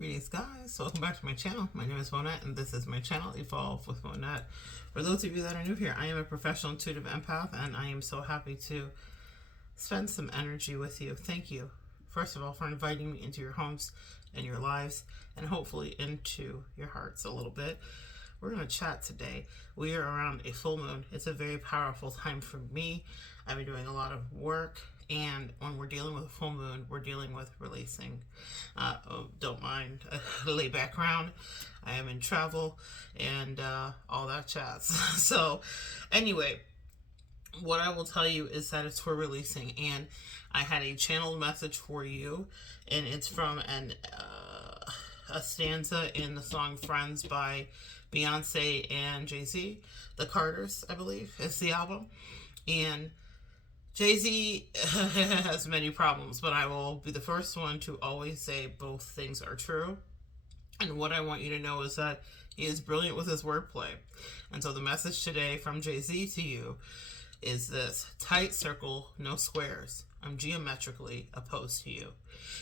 Greetings, guys. Welcome back to my channel. My name is Monette, and this is my channel, Evolve with Monette. For those of you that are new here, I am a professional intuitive empath, and I am so happy to spend some energy with you. Thank you, first of all, for inviting me into your homes and your lives, and hopefully into your hearts a little bit. We're going to chat today. We are around a full moon. It's a very powerful time for me. I've been doing a lot of work, and when we're dealing with a full moon, we're dealing with releasing. Don't mind lay background. I am in travel and all that jazz. So anyway, what I will tell you is that it's for releasing, and I had a channeled message for you, and it's from a stanza in the song Friends by Beyonce and Jay-Z. The Carters, I believe, is the album. And Jay-Z has many problems, but I will be the first one to always say both things are true. And what I want you to know is that he is brilliant with his wordplay. And so the message today from Jay-Z to you is this: tight circle, no squares. I'm geometrically opposed to you.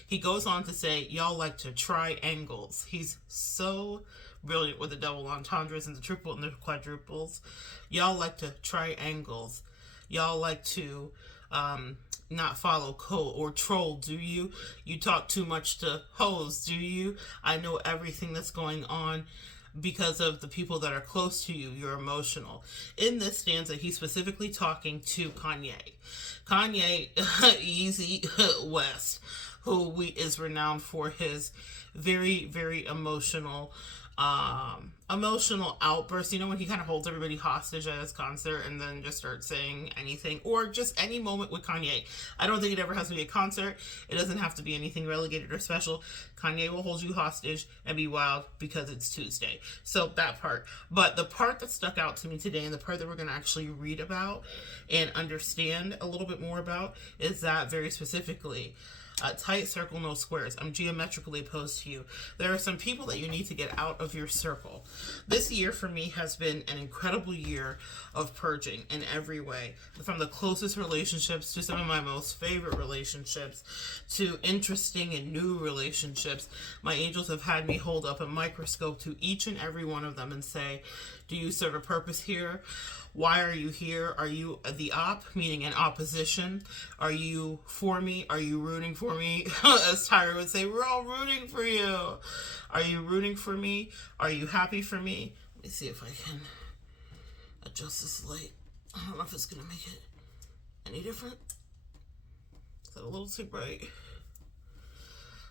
He goes on to say, y'all like to triangles. He's so brilliant with the double entendres and the triple and the quadruples. Y'all like to triangles. Y'all like to not follow code or troll, do you? You talk too much to hoes, do you? I know everything that's going on because of the people that are close to you. You're emotional. In this stanza, he's specifically talking to Kanye. Kanye, Easy West, who is renowned for his very, very emotional outbursts. You know, when he kind of holds everybody hostage at his concert and then just starts saying anything, or just any moment with Kanye. I don't think it ever has to be a concert. It doesn't have to be anything relegated or special. Kanye will hold you hostage and be wild because it's Tuesday. So that part. But the part that stuck out to me today, and the part that we're going to actually read about and understand a little bit more about, is that very specifically, tight circle, no squares. I'm geometrically opposed to you. There are some people that you need to get out of your circle. This year for me has been an incredible year of purging in every way. From the closest relationships to some of my most favorite relationships to interesting and new relationships. My angels have had me hold up a microscope to each and every one of them and say, do you serve a purpose here? Why are you here? Are you the op, meaning in opposition? Are you for me? Are you rooting for me? As Tyra would say, we're all rooting for you. Are you rooting for me? Are you happy for me? Let me see if I can adjust this light. I don't know if it's going to make it any different. Is that a little too bright?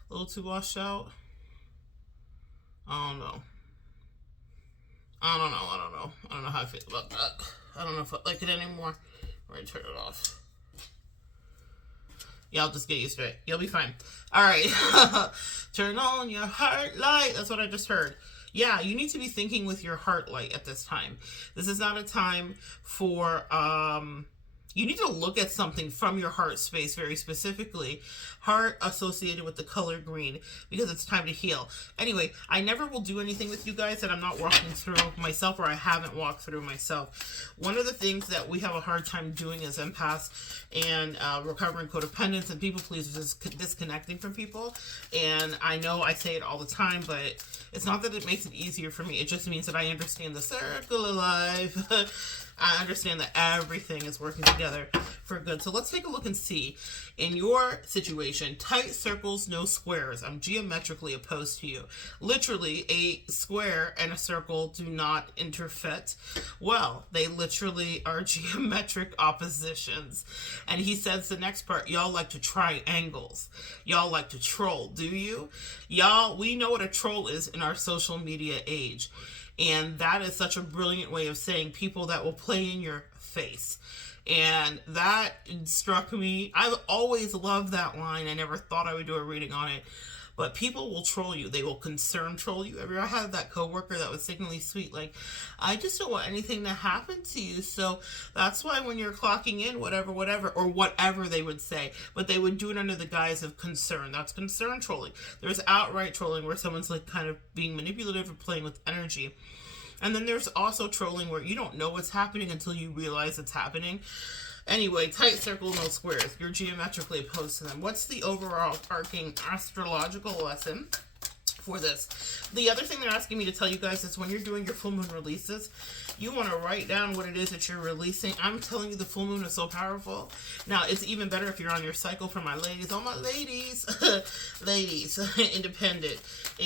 A little too washed out? I don't know. I don't know how I feel about that. I don't know if I like it anymore. I'm going to turn it off. Yeah, I'll just get used to it. You'll be fine. All right. Turn on your heart light. That's what I just heard. Yeah, you need to be thinking with your heart light at this time. This is not a time for, you need to look at something from your heart space very specifically. Heart associated with the color green, because it's time to heal. Anyway, I never will do anything with you guys that I'm not walking through myself, or I haven't walked through myself. One of the things that we have a hard time doing as empaths and recovering codependence and people pleasers is disconnecting from people. And I know I say it all the time, but it's not that it makes it easier for me. It just means that I understand the circle of life. I understand that everything is working together for good. So let's take a look and see. In your situation, tight circles, no squares. I'm geometrically opposed to you. Literally, a square and a circle do not interfit. Well, they literally are geometric oppositions. And he says the next part, y'all like to triangles. Y'all like to troll, do you? Y'all, we know what a troll is in our social media age. And that is such a brilliant way of saying people that will play in your face. And that struck me. I've always loved that line. I never thought I would do a reading on it. But people will troll you. They will concern troll you. I had that coworker that was signally sweet. Like, I just don't want anything to happen to you. So that's why when you're clocking in, whatever, or whatever they would say. But they would do it under the guise of concern. That's concern trolling. There's outright trolling where someone's like kind of being manipulative or playing with energy. And then there's also trolling where you don't know what's happening until you realize it's happening. Anyway, tight circle, no squares. You're geometrically opposed to them. What's the overall arcing astrological lesson for this. The other thing they're asking me to tell you guys is when you're doing your full moon releases, you want to write down what it is that you're releasing. I'm telling you, the full moon is so powerful. Now, it's even better if you're on your cycle for my ladies. All my ladies, ladies, independent.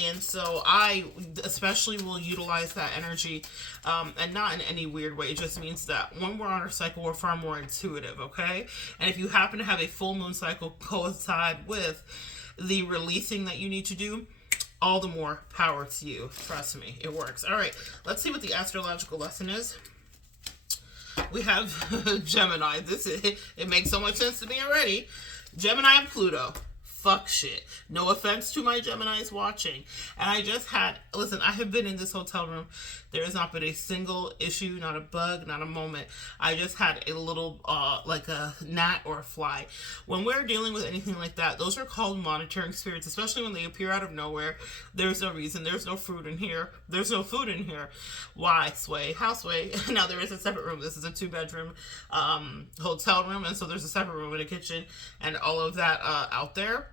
And so I especially will utilize that energy, and not in any weird way. It just means that when we're on our cycle, we're far more intuitive, okay? And if you happen to have a full moon cycle coincide with the releasing that you need to do, all the more power to you. Trust me, it works. All right, let's see what the astrological lesson is. We have Gemini. It makes so much sense to me already. Gemini and Pluto. Fuck shit. No offense to my Geminis watching. And I just had, listen, I have been in this hotel room. There has not been a single issue, not a bug, not a moment. I just had a little, like a gnat or a fly. When we're dealing with anything like that, those are called monitoring spirits, especially when they appear out of nowhere. There's no reason. There's no fruit in here. There's no food in here. Why, Sway? How, Sway? Now, there is a separate room. This is a 2-bedroom hotel room, and so there's a separate room and a kitchen and all of that out there.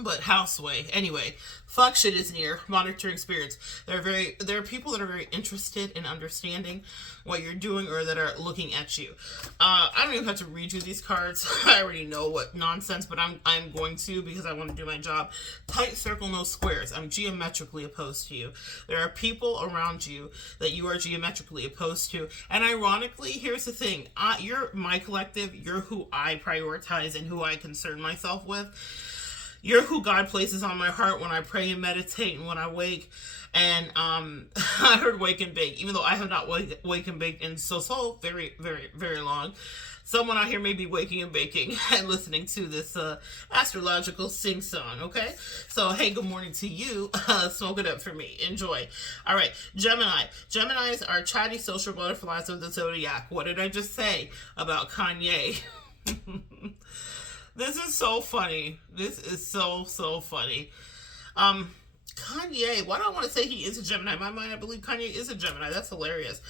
But houseway. Anyway, fuck shit is near. Monitoring spirits. There are people that are very interested in understanding what you're doing or that are looking at you. I don't even have to read you these cards. I already know what nonsense, but I'm going to because I want to do my job. Tight circle, no squares. I'm geometrically opposed to you. There are people around you that you are geometrically opposed to. And ironically, here's the thing. You're my collective. You're who I prioritize and who I concern myself with. You're who God places on my heart when I pray and meditate and when I wake. And I heard wake and bake, even though I have not wake and baked in so very, very, very long. Someone out here may be waking and baking and listening to this astrological sing-song, okay? So, hey, good morning to you. Smoke it up for me. Enjoy. All right, Gemini. Geminis are chatty social butterflies of the zodiac. What did I just say about Kanye? This is so funny. This is so funny. Kanye, why do I want to say he is a Gemini? In my mind, I believe Kanye is a Gemini. That's hilarious.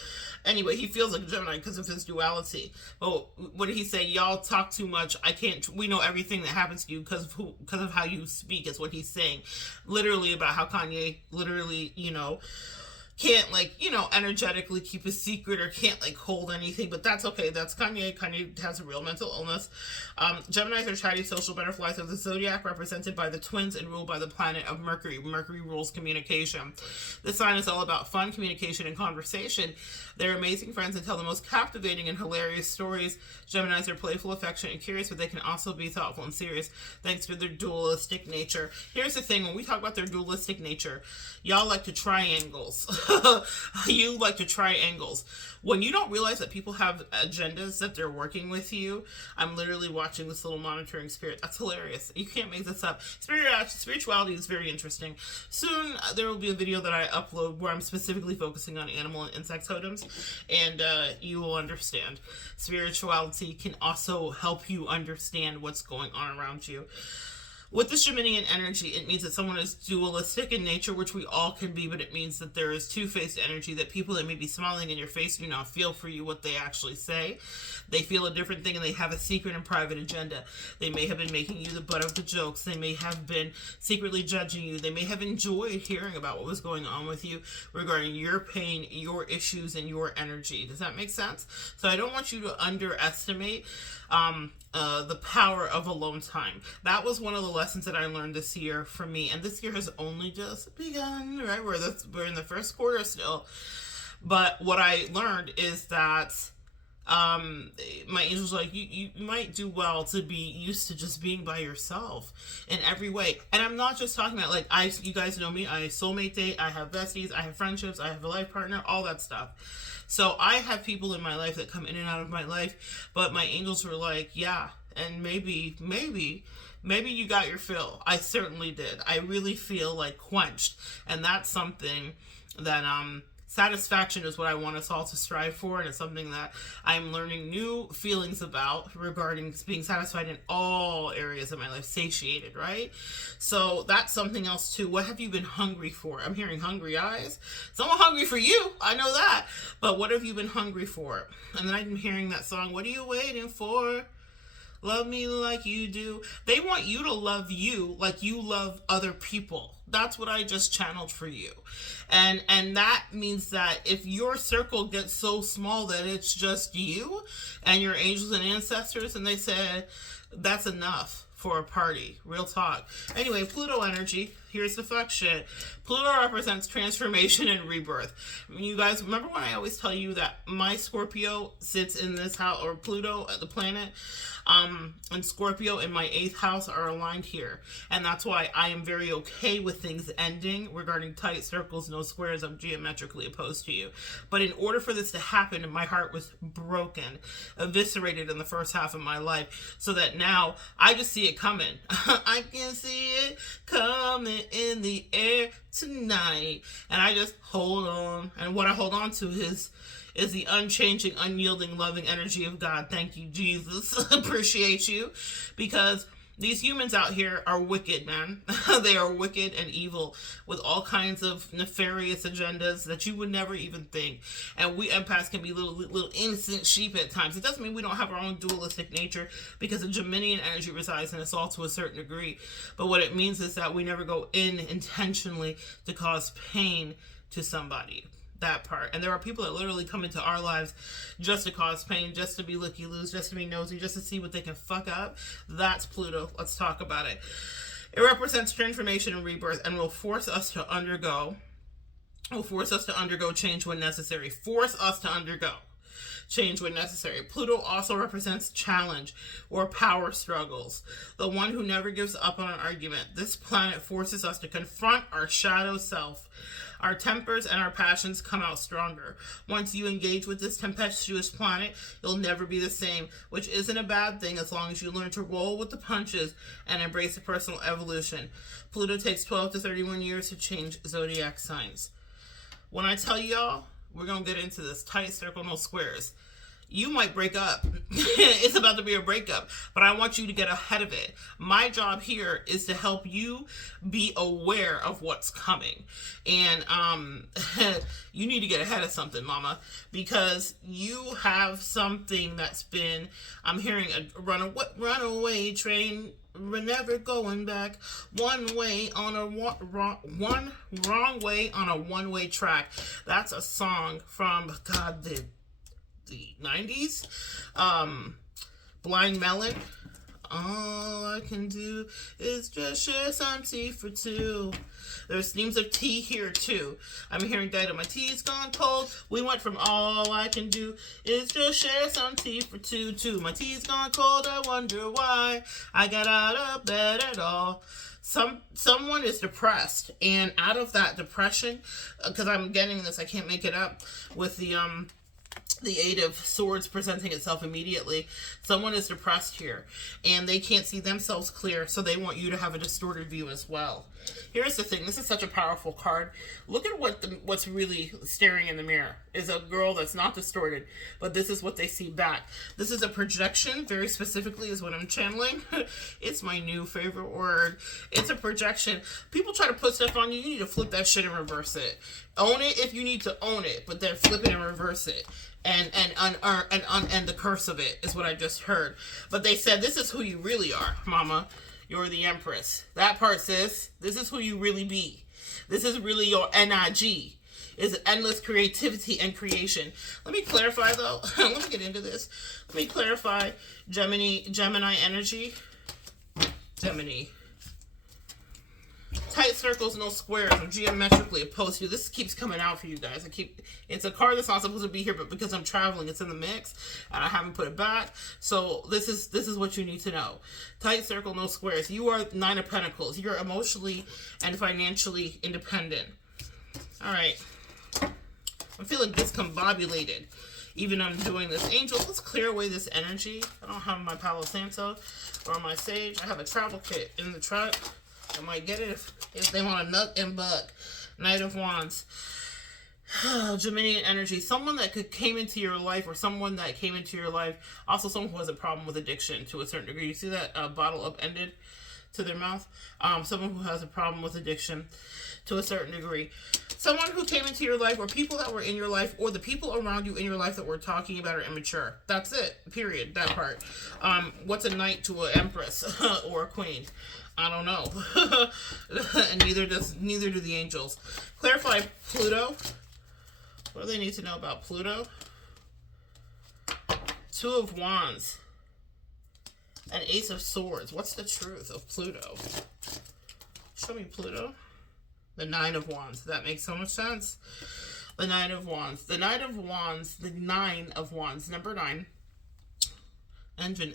Anyway, he feels like a Gemini because of his duality. Oh, what did he say? Y'all talk too much. I can't. We know everything that happens to you because of how you speak. Is what he's saying. Literally about how Kanye literally, can't energetically keep a secret or can't hold anything, but that's okay. That's Kanye. Kanye has a real mental illness. Geminis are chatty social butterflies of the zodiac, represented by the twins and ruled by the planet of Mercury. Mercury rules communication. This sign is all about fun, communication, and conversation. They're amazing friends and tell the most captivating and hilarious stories. Geminis are playful, affectionate, and curious, but they can also be thoughtful and serious thanks to their dualistic nature. Here's the thing, when we talk about their dualistic nature, y'all like to triangles. You like to triangles. When you don't realize that people have agendas that they're working with you, I'm literally watching this little monitoring spirit. That's hilarious. You can't make this up. Spirituality is very interesting. Soon, there will be a video that I upload where I'm specifically focusing on animal and insect totems, and you will understand. Spirituality can also help you understand what's going on around you. With this Geminian energy, it means that someone is dualistic in nature, which we all can be, but it means that there is two-faced energy, that people that may be smiling in your face do not feel for you what they actually say. They feel a different thing, and they have a secret and private agenda. They may have been making you the butt of the jokes. They may have been secretly judging you. They may have enjoyed hearing about what was going on with you regarding your pain, your issues, and your energy. Does that make sense? So I don't want you to underestimate the power of alone time. That was one of the lessons that I learned this year for me, and this year has only just begun, right? We're in the first quarter still, but what I learned is that my angel's like, you might do well to be used to just being by yourself in every way. And I'm not just talking about you guys know me, I soulmate date, I have besties, I have friendships, I have a life partner, all that stuff. So I have people in my life that come in and out of my life, but my angels were like, yeah, and maybe you got your fill. I certainly did. I really feel quenched, and that's something that satisfaction is what I want us all to strive for, and it's something that I'm learning new feelings about regarding being satisfied in all areas of my life, satiated, right? So that's something else too. What have you been hungry for? I'm hearing hungry eyes. Someone hungry for you, I know that, but what have you been hungry for? And then I'm hearing that song, what are you waiting for? Love me like you do. They want you to love you like you love other people. That's what I just channeled for you. And that means that if your circle gets so small that it's just you and your angels and ancestors, and they said that's enough for a party. Real talk. Anyway, Pluto energy. Here's the fuck shit. Pluto represents transformation and rebirth. You guys remember when I always tell you that my Scorpio sits in this house, or Pluto, the planet, and Scorpio in my 8th house are aligned here. And that's why I am very okay with things ending regarding tight circles, no squares. I'm geometrically opposed to you. But in order for this to happen, my heart was broken, eviscerated in the first half of my life, so that now I just see it coming. I can see it coming in the air tonight, and I just hold on. And what I hold on to is the unchanging, unyielding, loving energy of God. Thank you, Jesus. Appreciate you, because these humans out here are wicked, man. They are wicked and evil with all kinds of nefarious agendas that you would never even think. And we empaths can be little innocent sheep at times. It doesn't mean we don't have our own dualistic nature, because the Geminian energy resides in us all to a certain degree. But what it means is that we never go in intentionally to cause pain to somebody. That part. And there are people that literally come into our lives just to cause pain, just to be looky-loos, just to be nosy, just to see what they can fuck up. That's Pluto. Let's talk about it. It represents transformation and rebirth, and will force us to undergo change when necessary. Force us to undergo change when necessary. Pluto also represents challenge or power struggles. The one who never gives up on an argument. This planet forces us to confront our shadow self. Our tempers and our passions come out stronger. Once you engage with this tempestuous planet, you'll never be the same, which isn't a bad thing as long as you learn to roll with the punches and embrace the personal evolution. Pluto takes 12 to 31 years to change zodiac signs. When I tell y'all, we're going to get into this tight circle, no squares. You might break up. It's about to be a breakup, but I want you to get ahead of it. My job here is to help you be aware of what's coming. And you need to get ahead of something, mama, because you have something that's been, I'm hearing a runaway train. We're never going back. One way on a one wrong way on a one-way track. That's a song from the 90s. Blind Melon. All I can do is just share some tea for two. There's themes of tea here too. I'm hearing that my tea's gone cold. We went from all I can do is just share some tea for two to my tea's gone cold. I wonder why I got out of bed at all. Someone is depressed, and out of that depression, because I'm getting this, I can't make it up, with the 8 of Swords presenting itself immediately. Someone is depressed here, and they can't see themselves clear, so they want you to have a distorted view as well. Here's the thing. This is such a powerful card. Look at what's really staring in the mirror. Is a girl that's not distorted, but this is what they see back. This is a projection, very specifically is what I'm channeling. It's my new favorite word. It's a projection. People try to put stuff on you. You need to flip that shit and reverse it. Own it if you need to own it, but then flip it and reverse it. And the curse of it is what I just heard. But they said, this is who you really are, mama. You're the Empress. That part, sis. This is who you really be. This is really your NIG. Is endless creativity and creation. Let me clarify, though. Let me get into this. Let me clarify Gemini energy. Gemini. Tight circles, no squares. I'm geometrically opposed to you. This keeps coming out for you guys. It's a card that's not supposed to be here, but because I'm traveling, it's in the mix, and I haven't put it back. So this is what you need to know. Tight circle, no squares. You are 9 of Pentacles. You're emotionally and financially independent. All right. I'm feeling discombobulated. Even I'm doing this. Angels, let's clear away this energy. I don't have my Palo Santo or my Sage. I have a travel kit in the truck. I might get it if they want a nut and buck. Knight of Wands. Geminian energy. Someone that came into your life, or someone that came into your life. Also someone who has a problem with addiction to a certain degree. You see that bottle upended? to their mouth. Someone who has a problem with addiction to a certain degree. Someone who came into your life, or people that were in your life, or the people around you in your life that we're talking about are immature. That's it. Period. That part. What's a knight to an empress or a queen? I don't know. And neither do the angels. Clarify Pluto. What do they need to know about Pluto? Two of Wands. An Ace of Swords. What's the truth of Pluto? Show me Pluto. The Nine of Wands. That makes so much sense. The Nine of Wands. The Nine of Wands. The Nine of Wands. Number 9. Engine,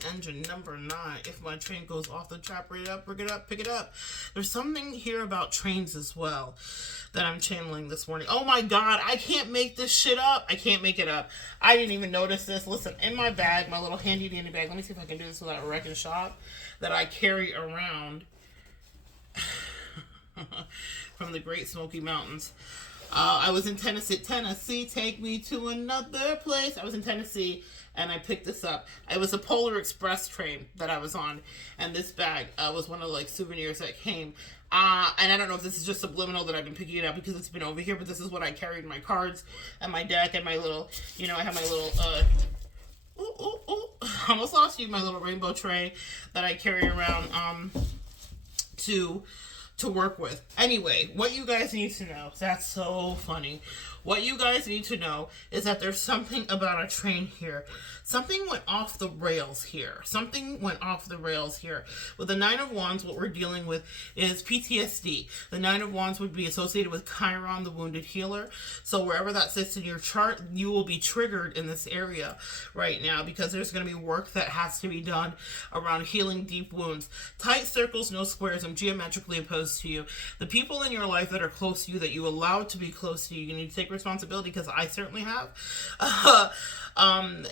number 9. If my train goes off the track, bring it up, pick it up. There's something here about trains as well that I'm channeling this morning. Oh my God, I can't make this shit up. I can't make it up. I didn't even notice this. Listen, in my bag, my little handy dandy bag, let me see if I can do this without wrecking shop, that I carry around from the Great Smoky Mountains. I was in Tennessee, take me to another place. I was in Tennessee, and I picked this up. It was a Polar Express train that I was on, and this bag was one of the souvenirs that came. And I don't know if this is just subliminal that I've been picking it up because it's been over here, but this is what I carried: my cards and my deck and my little, I have my little, I almost lost you, my little rainbow tray that I carry around to work with. Anyway, what you guys need to know, that's so funny. What you guys need to know is that there's something about a train here. Something went off the rails here. Something went off the rails here. With the Nine of Wands, what we're dealing with is PTSD. The Nine of Wands would be associated with Chiron, the wounded healer. So wherever that sits in your chart, you will be triggered in this area right now because there's going to be work that has to be done around healing deep wounds. Tight circles, no squares. I'm geometrically opposed to you. The people in your life that are close to you, that you allow to be close to you, you need to take responsibility, because I certainly have,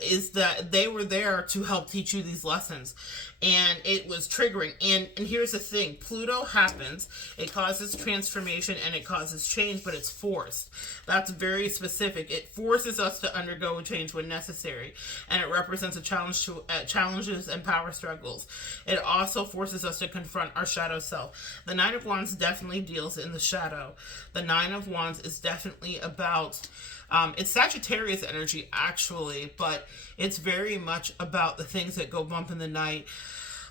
is that they were there to help teach you these lessons, and it was triggering. And here's the thing: Pluto happens, it causes transformation and it causes change, but it's forced. That's very specific. It forces us to undergo a change when necessary, and it represents a challenge to challenges and power struggles. It also forces us to confront our shadow self. The Nine of Wands definitely deals in the shadow. The Nine of Wands is definitely about it's Sagittarius energy, actually, but it's very much about the things that go bump in the night,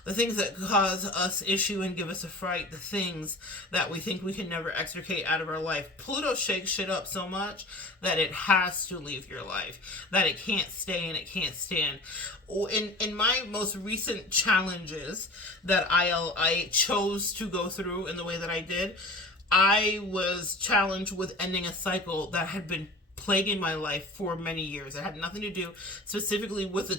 the things that cause us issue and give us a fright, the things that we think we can never extricate out of our life. Pluto shakes shit up so much that it has to leave your life, that it can't stay and it can't stand. In my most recent challenges that I chose to go through in the way that I did, I was challenged with ending a cycle that had been plaguing my life for many years. It had nothing to do specifically with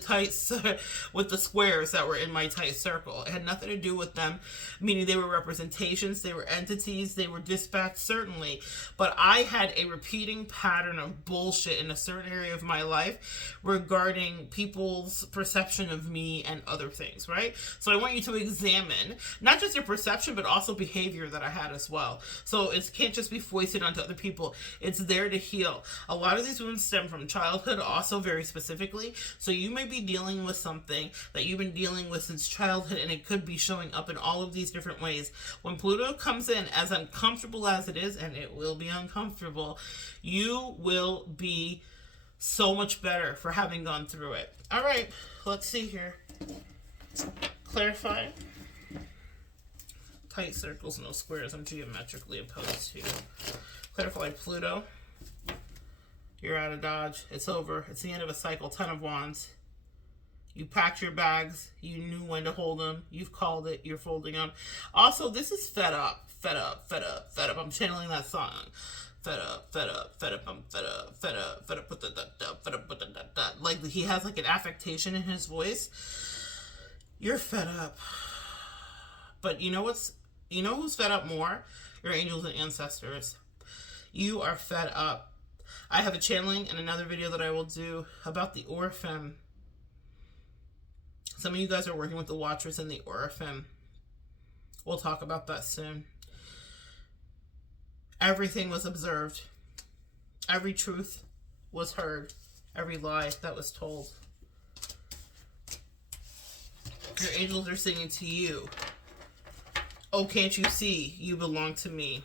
with the squares that were in my tight circle. It had nothing to do with them, meaning they were representations, they were entities, they were dispatched, certainly. But I had a repeating pattern of bullshit in a certain area of my life regarding people's perception of me and other things, right? So I want you to examine not just your perception, but also behavior that I had as well. So it can't just be foisted onto other people. It's there to heal. A lot of these wounds stem from childhood, also very specifically. So you may be dealing with something that you've been dealing with since childhood, and it could be showing up in all of these different ways. When Pluto comes in, as uncomfortable as it is, and it will be uncomfortable, you will be so much better for having gone through it. All right, let's see here. Clarify. Tight circles, no squares. I'm geometrically opposed to you. Clarify Pluto. You're out of Dodge. It's over. It's the end of a cycle. 10 of Wands. You packed your bags. You knew when to hold them. You've called it. You're folding them. Also, this is fed up. Fed up. Fed up. Fed up. I'm channeling that song. Fed up. Fed up. Fed up. I'm fed up. Fed up. Fed up. Fed up. Fed up. Fed up. Like he has like an affectation in his voice. You're fed up. But you know who's fed up more? Your angels and ancestors. You are fed up. I have a channeling in another video that I will do about the Orphan. Some of you guys are working with the Watchers in the Orphan. We'll talk about that soon. Everything was observed. Every truth was heard. Every lie that was told. Your angels are singing to you. Oh, can't you see you belong to me?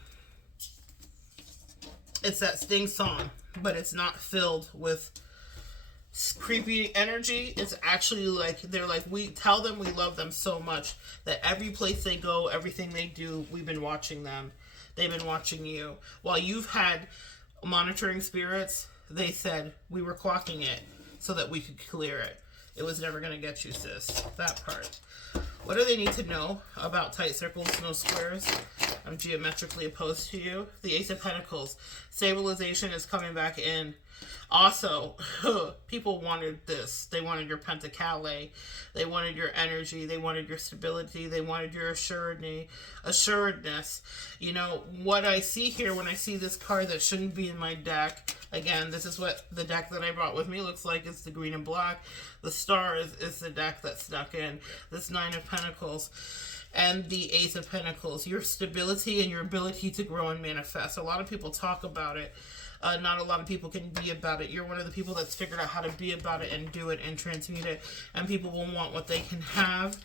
It's that Sting song, but it's not filled with creepy energy. It's actually like, they're like, we tell them we love them so much that every place they go, everything they do, we've been watching them. They've been watching you. While you've had monitoring spirits, they said we were clocking it so that we could clear it. It was never going to get you, sis. That part. What do they need to know about tight circles, no squares? I'm geometrically opposed to you. The Ace of Pentacles. Stabilization is coming back in. Also, people wanted this. They wanted your Pentacale. They wanted your energy. They wanted your stability. They wanted your assuredness. You know, what I see here when I see this card that shouldn't be in my deck, again, this is what the deck that I brought with me looks like. It's the green and black. The star is the deck that's stuck in. This Nine of Pentacles and the Ace of Pentacles. Your stability and your ability to grow and manifest. A lot of people talk about it. Not a lot of people can be about it. You're one of the people that's figured out how to be about it and do it and transmute it. And people will want what they can have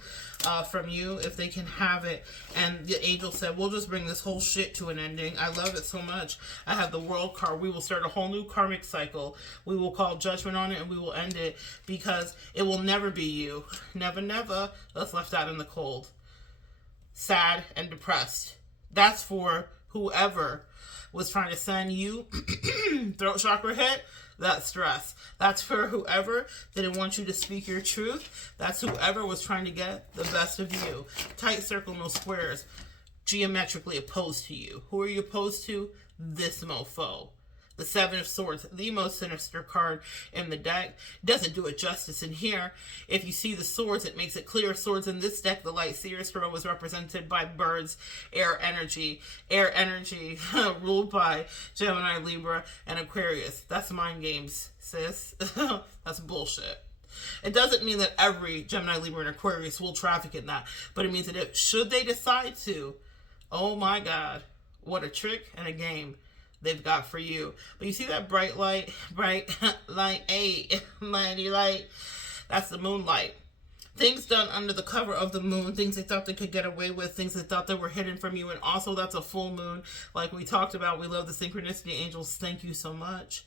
from you if they can have it. And the angel said, we'll just bring this whole shit to an ending. I love it so much. I have the World card. We will start a whole new karmic cycle. We will call judgment on it and we will end it because it will never be you. Never, never. That's left out in the cold. Sad and depressed. That's for whoever was trying to send you throat chakra hit, that's stress. That's for whoever didn't want you to speak your truth. That's whoever was trying to get the best of you. Tight circle, no squares. Geometrically opposed to you. Who are you opposed to? This mofo. The Seven of Swords, the most sinister card in the deck. Doesn't do it justice in here. If you see the swords, it makes it clear. Swords in this deck, the Light Seer's Throw was represented by birds, air energy. Air energy ruled by Gemini, Libra, and Aquarius. That's mind games, sis. That's bullshit. It doesn't mean that every Gemini, Libra, and Aquarius will traffic in that. But it means that if, should they decide to, oh my God, what a trick and a game they've got for you. But you see that bright light, mighty light, that's the moonlight. Things done under the cover of the moon, things they thought they could get away with, things they thought that were hidden from you. And also that's a full moon, like we talked about. We love the synchronicity angels. Thank you so much.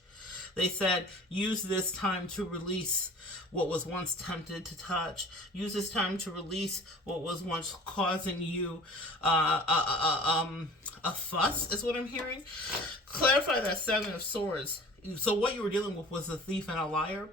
They said, use this time to release what was once tempted to touch. Use this time to release what was once causing you a fuss, is what I'm hearing. Clarify that Seven of Swords. So what you were dealing with was a thief and a liar,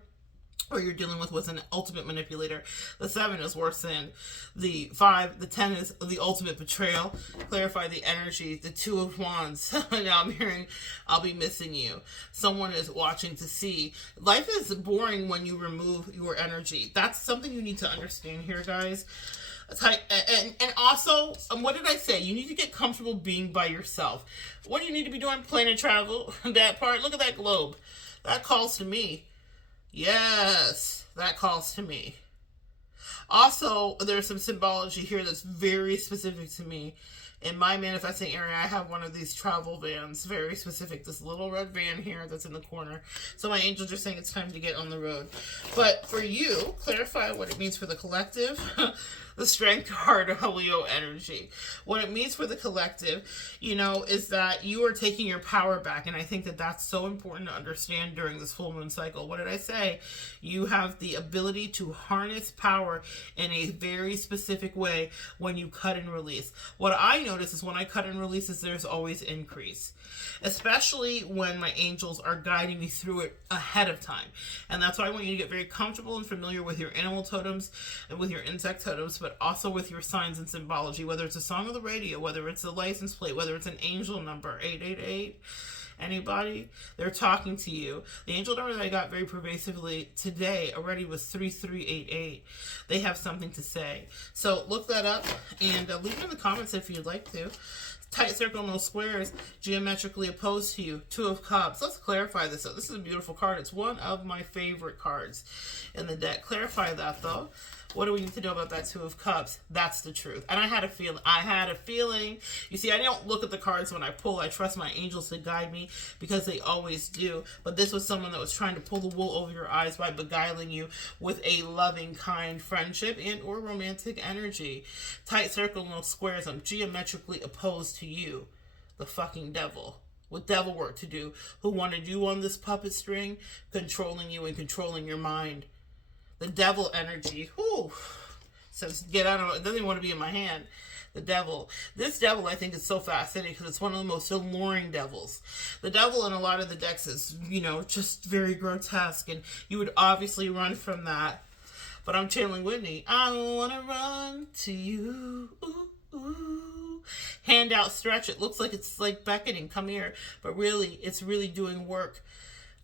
or you're dealing with was an ultimate manipulator. The 7 is worse than the 5. The 10 is the ultimate betrayal. Clarify the energy. The 2 of Wands. Now I'm hearing, I'll be missing you. Someone is watching to see. Life is boring when you remove your energy. That's something you need to understand here, guys. And also, what did I say? You need to get comfortable being by yourself. What do you need to be doing? Planning travel. That part. Look at that globe. That calls to me. Yes, that calls to me. Also, there's some symbology here that's very specific to me. In my manifesting area, I have one of these travel vans, very specific. This little red van here that's in the corner. So my angels are saying it's time to get on the road. But for you, clarify what it means for the collective. The Strength card of Leo energy. What it means for the collective, you know, is that you are taking your power back. And I think that that's so important to understand during this full moon cycle. What did I say? You have the ability to harness power in a very specific way when you cut and release. What I notice is when I cut and release is there's always increase. Especially when my angels are guiding me through it ahead of time. And that's why I want you to get very comfortable and familiar with your animal totems and with your insect totems, but also with your signs and symbology, whether it's a song on the radio, whether it's a license plate, whether it's an angel number, 888. Anybody? They're talking to you. The angel number that I got very pervasively today already was 3388. They have something to say. So look that up and leave it in the comments if you'd like to. Tight circle, no squares, geometrically opposed to you. 2 of Cups. Let's clarify this. So this is a beautiful card. It's one of my favorite cards in the deck. Clarify that, though. What do we need to know about that Two of Cups? That's the truth. And I had a feeling. You see, I don't look at the cards when I pull. I trust my angels to guide me because they always do. But this was someone that was trying to pull the wool over your eyes by beguiling you with a loving, kind friendship and or romantic energy. Tight circle, no squares. I'm geometrically opposed to you. The fucking devil. With devil work to do. Who wanted you on this puppet string, controlling you and controlling your mind. The devil energy, whoo, says get out of it, doesn't even want to be in my hand. The devil. This devil, I think, is so fascinating because it's one of the most alluring devils. The devil in a lot of the decks is, just very grotesque, and you would obviously run from that. But I'm channeling Whitney. I want to run to you. Ooh, ooh. Hand out, stretch. It looks like it's like beckoning, come here. But really, it's really doing work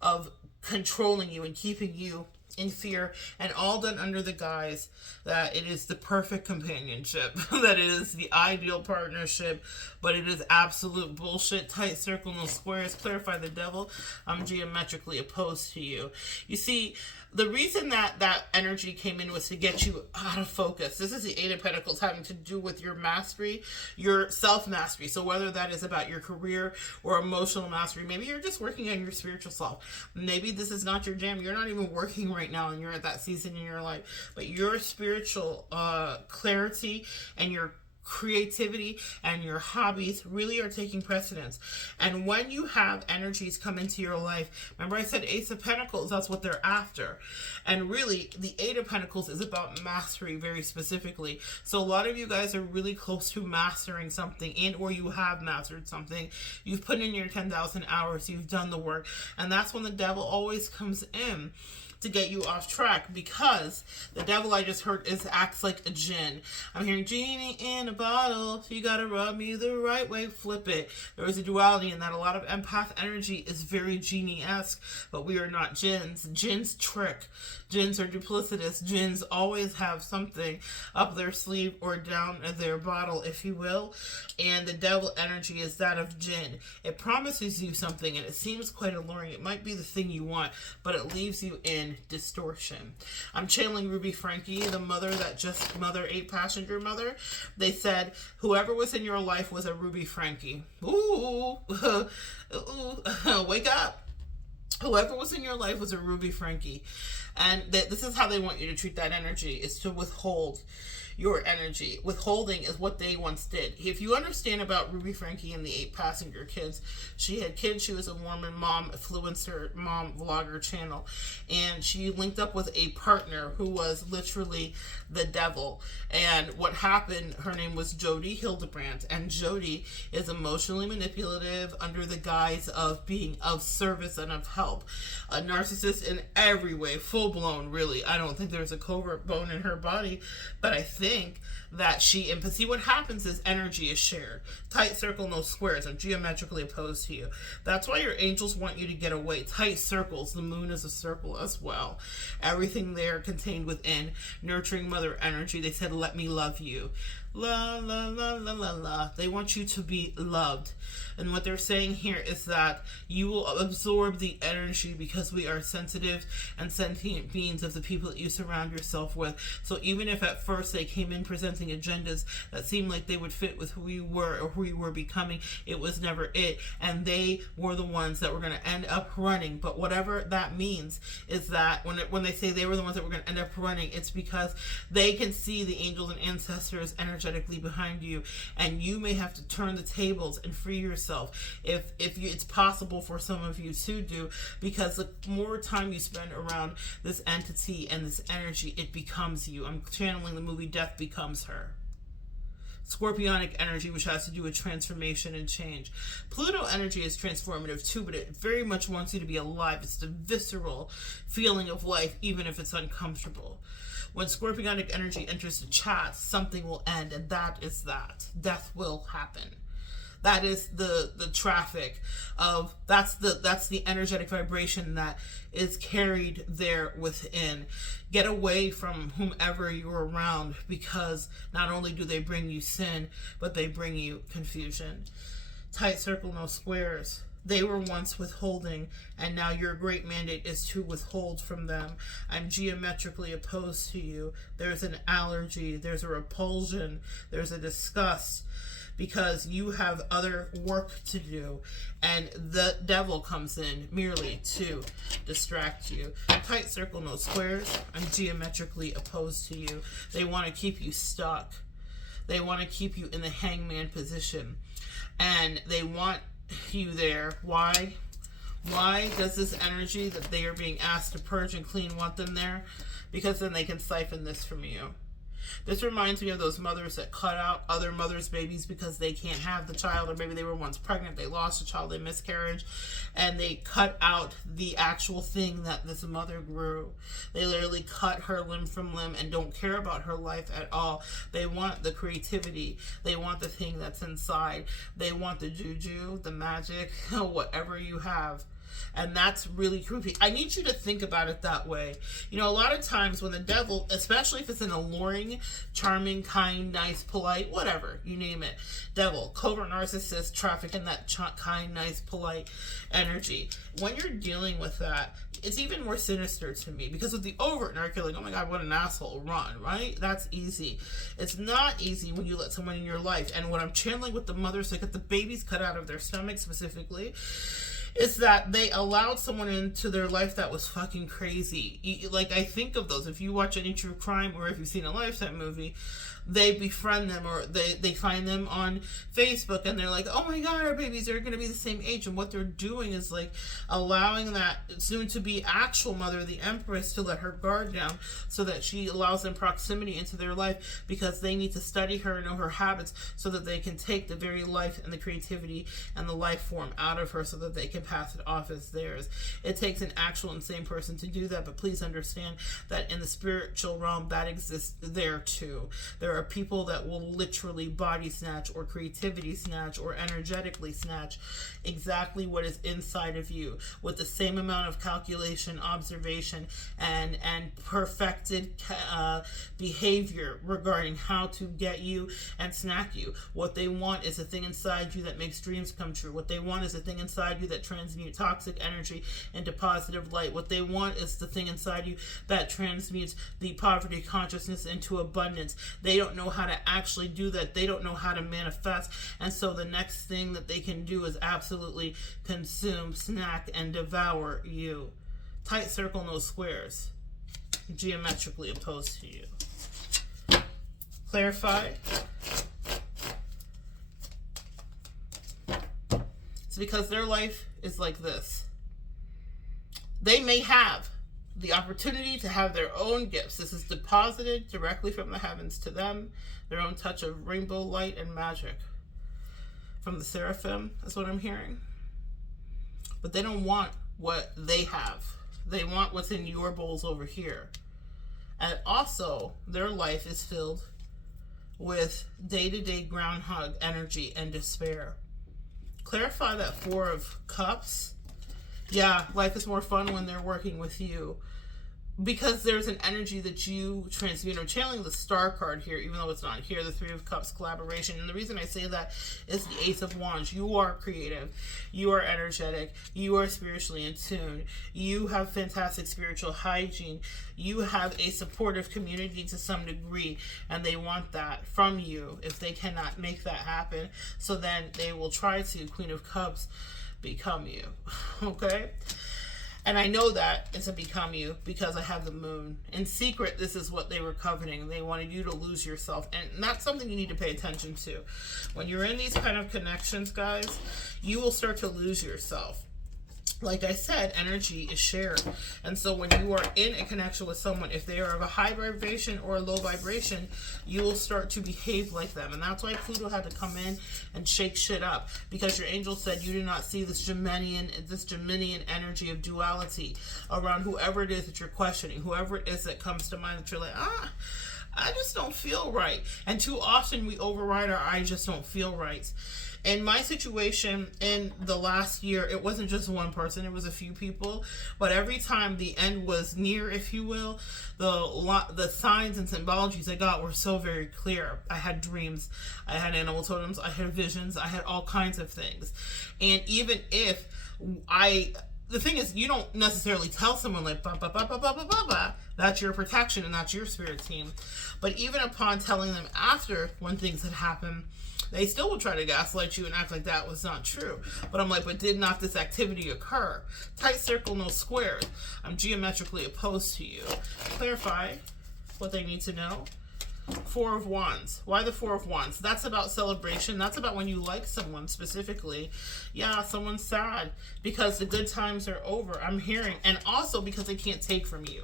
of controlling you and keeping you in fear, and all done under the guise that it is the perfect companionship, that it is the ideal partnership, but it is absolute bullshit. Tight circle, no squares. Clarify the devil. I'm geometrically opposed to you. You see, the reason that energy came in was to get you out of focus. This is the Eight of Pentacles having to do with your mastery, your self-mastery. So whether that is about your career or emotional mastery, maybe you're just working on your spiritual self. Maybe this is not your jam. You're not even working right now and you're at that season in your life. But your spiritual clarity and your creativity and your hobbies really are taking precedence. And when you have energies come into your life, remember I said Ace of Pentacles, that's what they're after. And really, the Eight of Pentacles is about mastery very specifically. So a lot of you guys are really close to mastering something, and or you have mastered something. You've put in your 10,000 hours, you've done the work. And that's when the devil always comes in to get you off track, because the devil, I just heard, acts like a djinn. I'm hearing genie in a bottle, so you gotta rub me the right way, flip it. There is a duality in that. A lot of empath energy is very genie-esque, but we are not djinns. Djinns trick. Djinns are duplicitous. Djinns always have something up their sleeve or down their bottle, if you will. And the devil energy is that of djinn. It promises you something and it seems quite alluring. It might be the thing you want, but it leaves you in distortion. I'm channeling Ruby Frankie, the mother that just mother 8-passenger mother. They said whoever was in your life was a Ruby Frankie. Ooh, wake up. Whoever was in your life was a Ruby Frankie. And this is how they want you to treat that energy, is to withhold your energy. Withholding is what they once did. If you understand about Ruby Frankie and the 8-passenger kids, she had kids. She was a Mormon mom, influencer, mom, vlogger channel. And she linked up with a partner who was literally the devil. And what happened, her name was Jody Hildebrandt. And Jody is emotionally manipulative under the guise of being of service and of help. A narcissist in every way, full blown, really. I don't think there's a covert bone in her body, but I think that she, and see what happens is energy is shared. Tight circle, no squares. I'm geometrically opposed to you. That's why your angels want you to get away. Tight circles, the moon is a circle as well. Everything there contained within. Nurturing mother energy. They said, let me love you. La, la, la, la, la, la. They want you to be loved. And what they're saying here is that you will absorb the energy because we are sensitive and sentient beings of the people that you surround yourself with. So even if at first they came in presenting agendas that seemed like they would fit with who you were or who you were becoming, it was never it. And they were the ones that were going to end up running. But whatever that means is that when they say they were the ones that were going to end up running, it's because they can see the angels and ancestors energetically behind you, and you may have to turn the tables and free yourself if it's possible for some of you to do, because the more time you spend around this entity and this energy, it becomes you. I'm channeling the movie Death Becomes Her. Scorpionic energy, which has to do with transformation and change. Pluto energy is transformative too, but it very much wants you to be alive. It's the visceral feeling of life, even if it's uncomfortable. When scorpionic energy enters the chat, something will end, and that is that. Death will happen. That is the traffic of, that's the energetic vibration that is carried there within. Get away from whomever you're around, because not only do they bring you sin, but they bring you confusion. Tight circle, no squares. They were once withholding, and now your great mandate is to withhold from them. I'm geometrically opposed to you. There's an allergy, there's a repulsion, there's a disgust, because you have other work to do, and the devil comes in merely to distract you. Tight circle, no squares. I'm geometrically opposed to you. They want to keep you stuck. They want to keep you in the hangman position, and they want you there. Why? Why does this energy that they are being asked to purge and clean want them there? Because then they can siphon this from you. This reminds me of those mothers that cut out other mothers' babies because they can't have the child, or maybe they were once pregnant, they lost a child, they miscarriage, and they cut out the actual thing that this mother grew. They literally cut her limb from limb and don't care about her life at all. They want the creativity. They want the thing that's inside. They want the juju, the magic, whatever you have. And that's really creepy. I need you to think about it that way. You know, a lot of times when the devil, especially if it's an alluring, charming, kind, nice, polite, whatever, you name it, devil, covert narcissist, trafficking that kind, nice, polite energy. When you're dealing with that, it's even more sinister to me, because with the overt narc, you're like, oh my God, what an asshole, run, right? That's easy. It's not easy when you let someone in your life. And what I'm channeling with the mothers that get the babies cut out of their stomach specifically, is that they allowed someone into their life that was fucking crazy. Like, I think of those. If you watch any true crime, or if you've seen a Lifetime movie, they befriend them, or they find them on Facebook, and they're like, oh my God, our babies are going to be the same age. And what they're doing is like allowing that soon-to-be actual mother, the Empress, to let her guard down so that she allows them proximity into their life, because they need to study her and know her habits so that they can take the very life and the creativity and the life form out of her so that they can pass it off as theirs. It takes an actual insane person to do that, but please understand that in the spiritual realm, that exists there too. There are people that will literally body snatch, or creativity snatch, or energetically snatch exactly what is inside of you with the same amount of calculation, observation, and perfected behavior regarding how to get you and snack you. What they want is a thing inside you that makes dreams come true. What they want is a thing inside you that transmutes toxic energy into positive light. What they want is the thing inside you that transmutes the poverty consciousness into abundance. They don't know how to actually do that. They don't know how to manifest. And so the next thing that they can do is absolutely consume, snack, and devour you. Tight circle, no squares. Geometrically opposed to you. Clarify. It's because their life is like this. They may have the opportunity to have their own gifts. This is deposited directly from the heavens to them, their own touch of rainbow light and magic from the seraphim. That's what I'm hearing. But they don't want what they have. They want what's in your bowls over here. And also, their life is filled with day-to-day groundhog energy and despair. Clarify that Four of Cups. Yeah, life is more fun when they're working with you, because there's an energy that you transmute. I'm channeling the Star card here, even though it's not here, the Three of Cups collaboration. And the reason I say that is the Ace of Wands. You are creative. You are energetic. You are spiritually in tune. You have fantastic spiritual hygiene. You have a supportive community to some degree, and they want that from you. If they cannot make that happen, so then they will try to, Queen of Cups, become you. Okay? And I know that it's a become you because I have the moon. In secret, this is what they were coveting. They wanted you to lose yourself. And that's something you need to pay attention to. When you're in these kind of connections, guys, you will start to lose yourself. Like I said, energy is shared. And so when you are in a connection with someone, if they are of a high vibration or a low vibration, you will start to behave like them. And that's why Pluto had to come in and shake shit up, because your angel said you do not see this Geminian energy of duality around whoever it is that you're questioning, whoever it is that comes to mind that you're like, I just don't feel right. And too often we override our I just don't feel right. In my situation in the last year, it wasn't just one person, it was a few people. But every time the end was near, if you will, the signs and symbologies I got were so very clear. I had dreams, I had animal totems, I had visions, I had all kinds of things. And even if the thing is, you don't necessarily tell someone like, bah, bah, bah, bah, bah, bah, bah, bah. That's your protection and that's your spirit team. But even upon telling them after, when things had happened, they still will try to gaslight you and act like that was not true. But I'm like, but did not this activity occur? Tight circle, no squares. I'm geometrically opposed to you. Clarify what they need to know. Four of Wands. Why the Four of Wands? That's about celebration. That's about when you like someone specifically. Yeah, someone's sad because the good times are over. I'm hearing. And also because they can't take from you.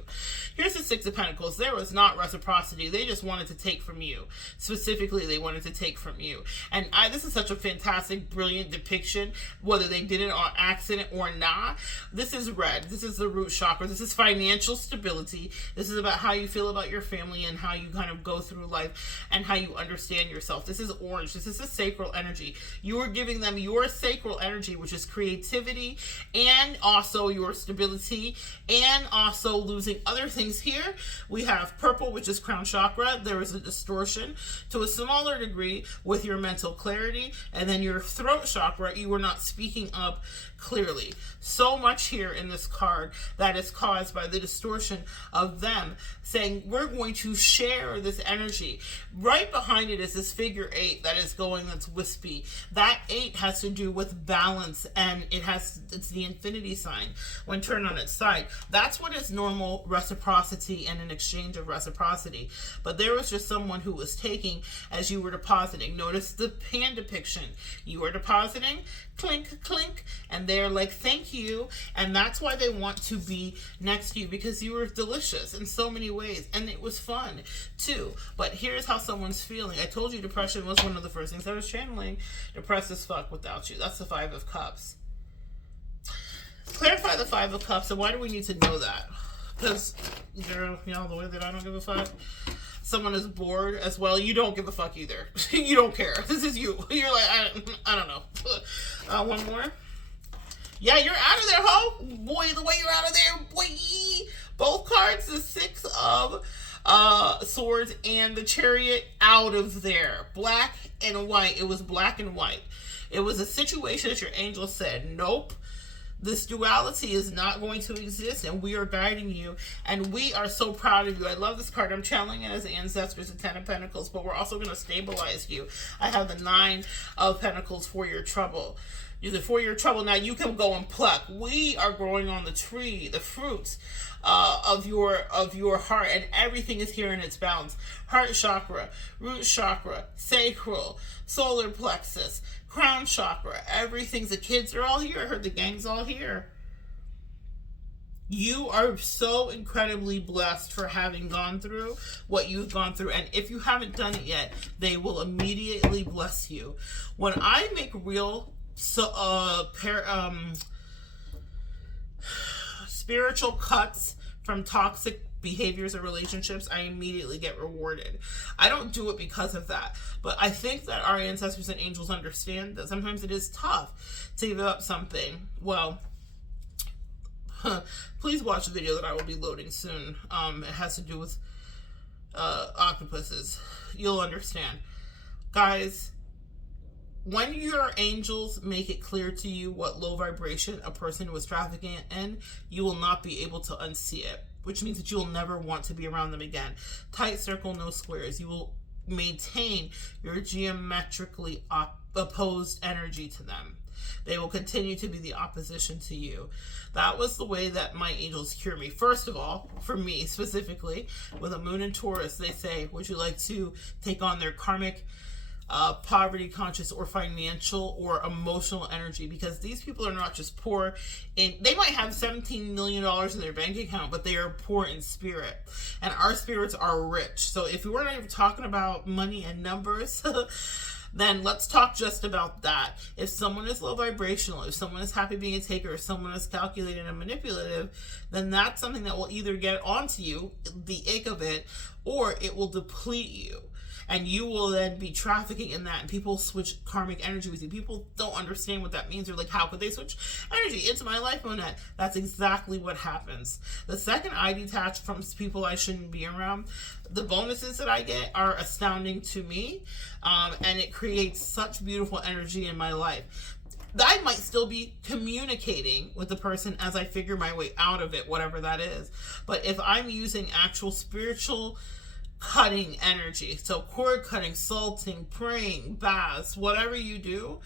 Here's the Six of Pentacles. There was not reciprocity. They just wanted to take from you. Specifically, they wanted to take from you. And this is such a fantastic, brilliant depiction, whether they did it on accident or not. This is red. This is the root chakra. This is financial stability. This is about how you feel about your family and how you kind of go through life and how you understand yourself. This is orange. This is a sacral energy. You are giving them your sacral energy, which is creativity and also your stability and also losing other things. Here we have purple, which is crown chakra. There is a distortion to a smaller degree with your mental clarity, and then your throat chakra, you are not speaking up clearly. So much here in this card that is caused by the distortion of them saying, we're going to share this energy. Right behind it is this figure 8 that is going, that's wispy. That 8 has to do with balance, and it's the infinity sign when turned on its side. That's what is normal reciprocity and an exchange of reciprocity. But there was just someone who was taking as you were depositing. Notice the hand depiction. You are depositing, clink, clink, and they're like, thank you. And that's why they want to be next to you, because you were delicious in so many ways, and it was fun too. But here's how someone's feeling. I told you depression was one of the first things I was channeling. Depressed as fuck without you. That's the Five of Cups. Clarify the Five of Cups, and why do we need to know that? Because the way that I don't give a fuck. Someone is bored as well. You don't give a fuck either. You don't care. This is you. You're like, I don't know. One more. Yeah, you're out of there, ho. Boy, the way you're out of there, boy. Both cards, the Six of Swords and the Chariot, out of there. Black and white. It was black and white. It was a situation that your angel said, nope. This duality is not going to exist, and we are guiding you, and we are so proud of you. I love this card. I'm channeling it as ancestors, the Ten of Pentacles, but we're also going to stabilize you. I have the Nine of Pentacles for your trouble. For your trouble. Now you can go and pluck. We are growing on the tree, the fruits of your heart, and everything is here in its balance. Heart chakra, root chakra, sacral, solar plexus, crown chakra. Everything's, the kids are all here. I heard the gang's all here. You are so incredibly blessed for having gone through what you've gone through. And if you haven't done it yet, they will immediately bless you. When I make real spiritual cuts from toxic behaviors or relationships, I immediately get rewarded. I don't do it because of that, but I think that our ancestors and angels understand that sometimes it is tough to give up something. Well, please watch the video that I will be loading soon. It has to do with octopuses. You'll understand. Guys, when your angels make it clear to you what low vibration a person was trafficking in, you will not be able to unsee it, which means that you will never want to be around them again. Tight circle, no squares. You will maintain your geometrically opposed energy to them. They will continue to be the opposition to you. That was the way that my angels cure me. First of all, for me specifically, with a moon in Taurus, they say, would you like to take on their karmic poverty conscious or financial or emotional energy? Because these people are not just poor in, they might have $17 million in their bank account, but they are poor in spirit, and our spirits are rich. So if we weren't even talking about money and numbers, then let's talk just about that. If someone is low vibrational, if someone is happy being a taker, if someone is calculated and manipulative, then that's something that will either get onto you, the ache of it, or it will deplete you. And you will then be trafficking in that, and people switch karmic energy with you. People don't understand what that means. They're like, how could they switch energy into my life, Monette? That's exactly what happens. The second I detach from people I shouldn't be around, the bonuses that I get are astounding to me, and it creates such beautiful energy in my life. I might still be communicating with the person as I figure my way out of it, whatever that is. But if I'm using actual spiritual cutting energy, so cord cutting, salting, praying, baths, whatever you do,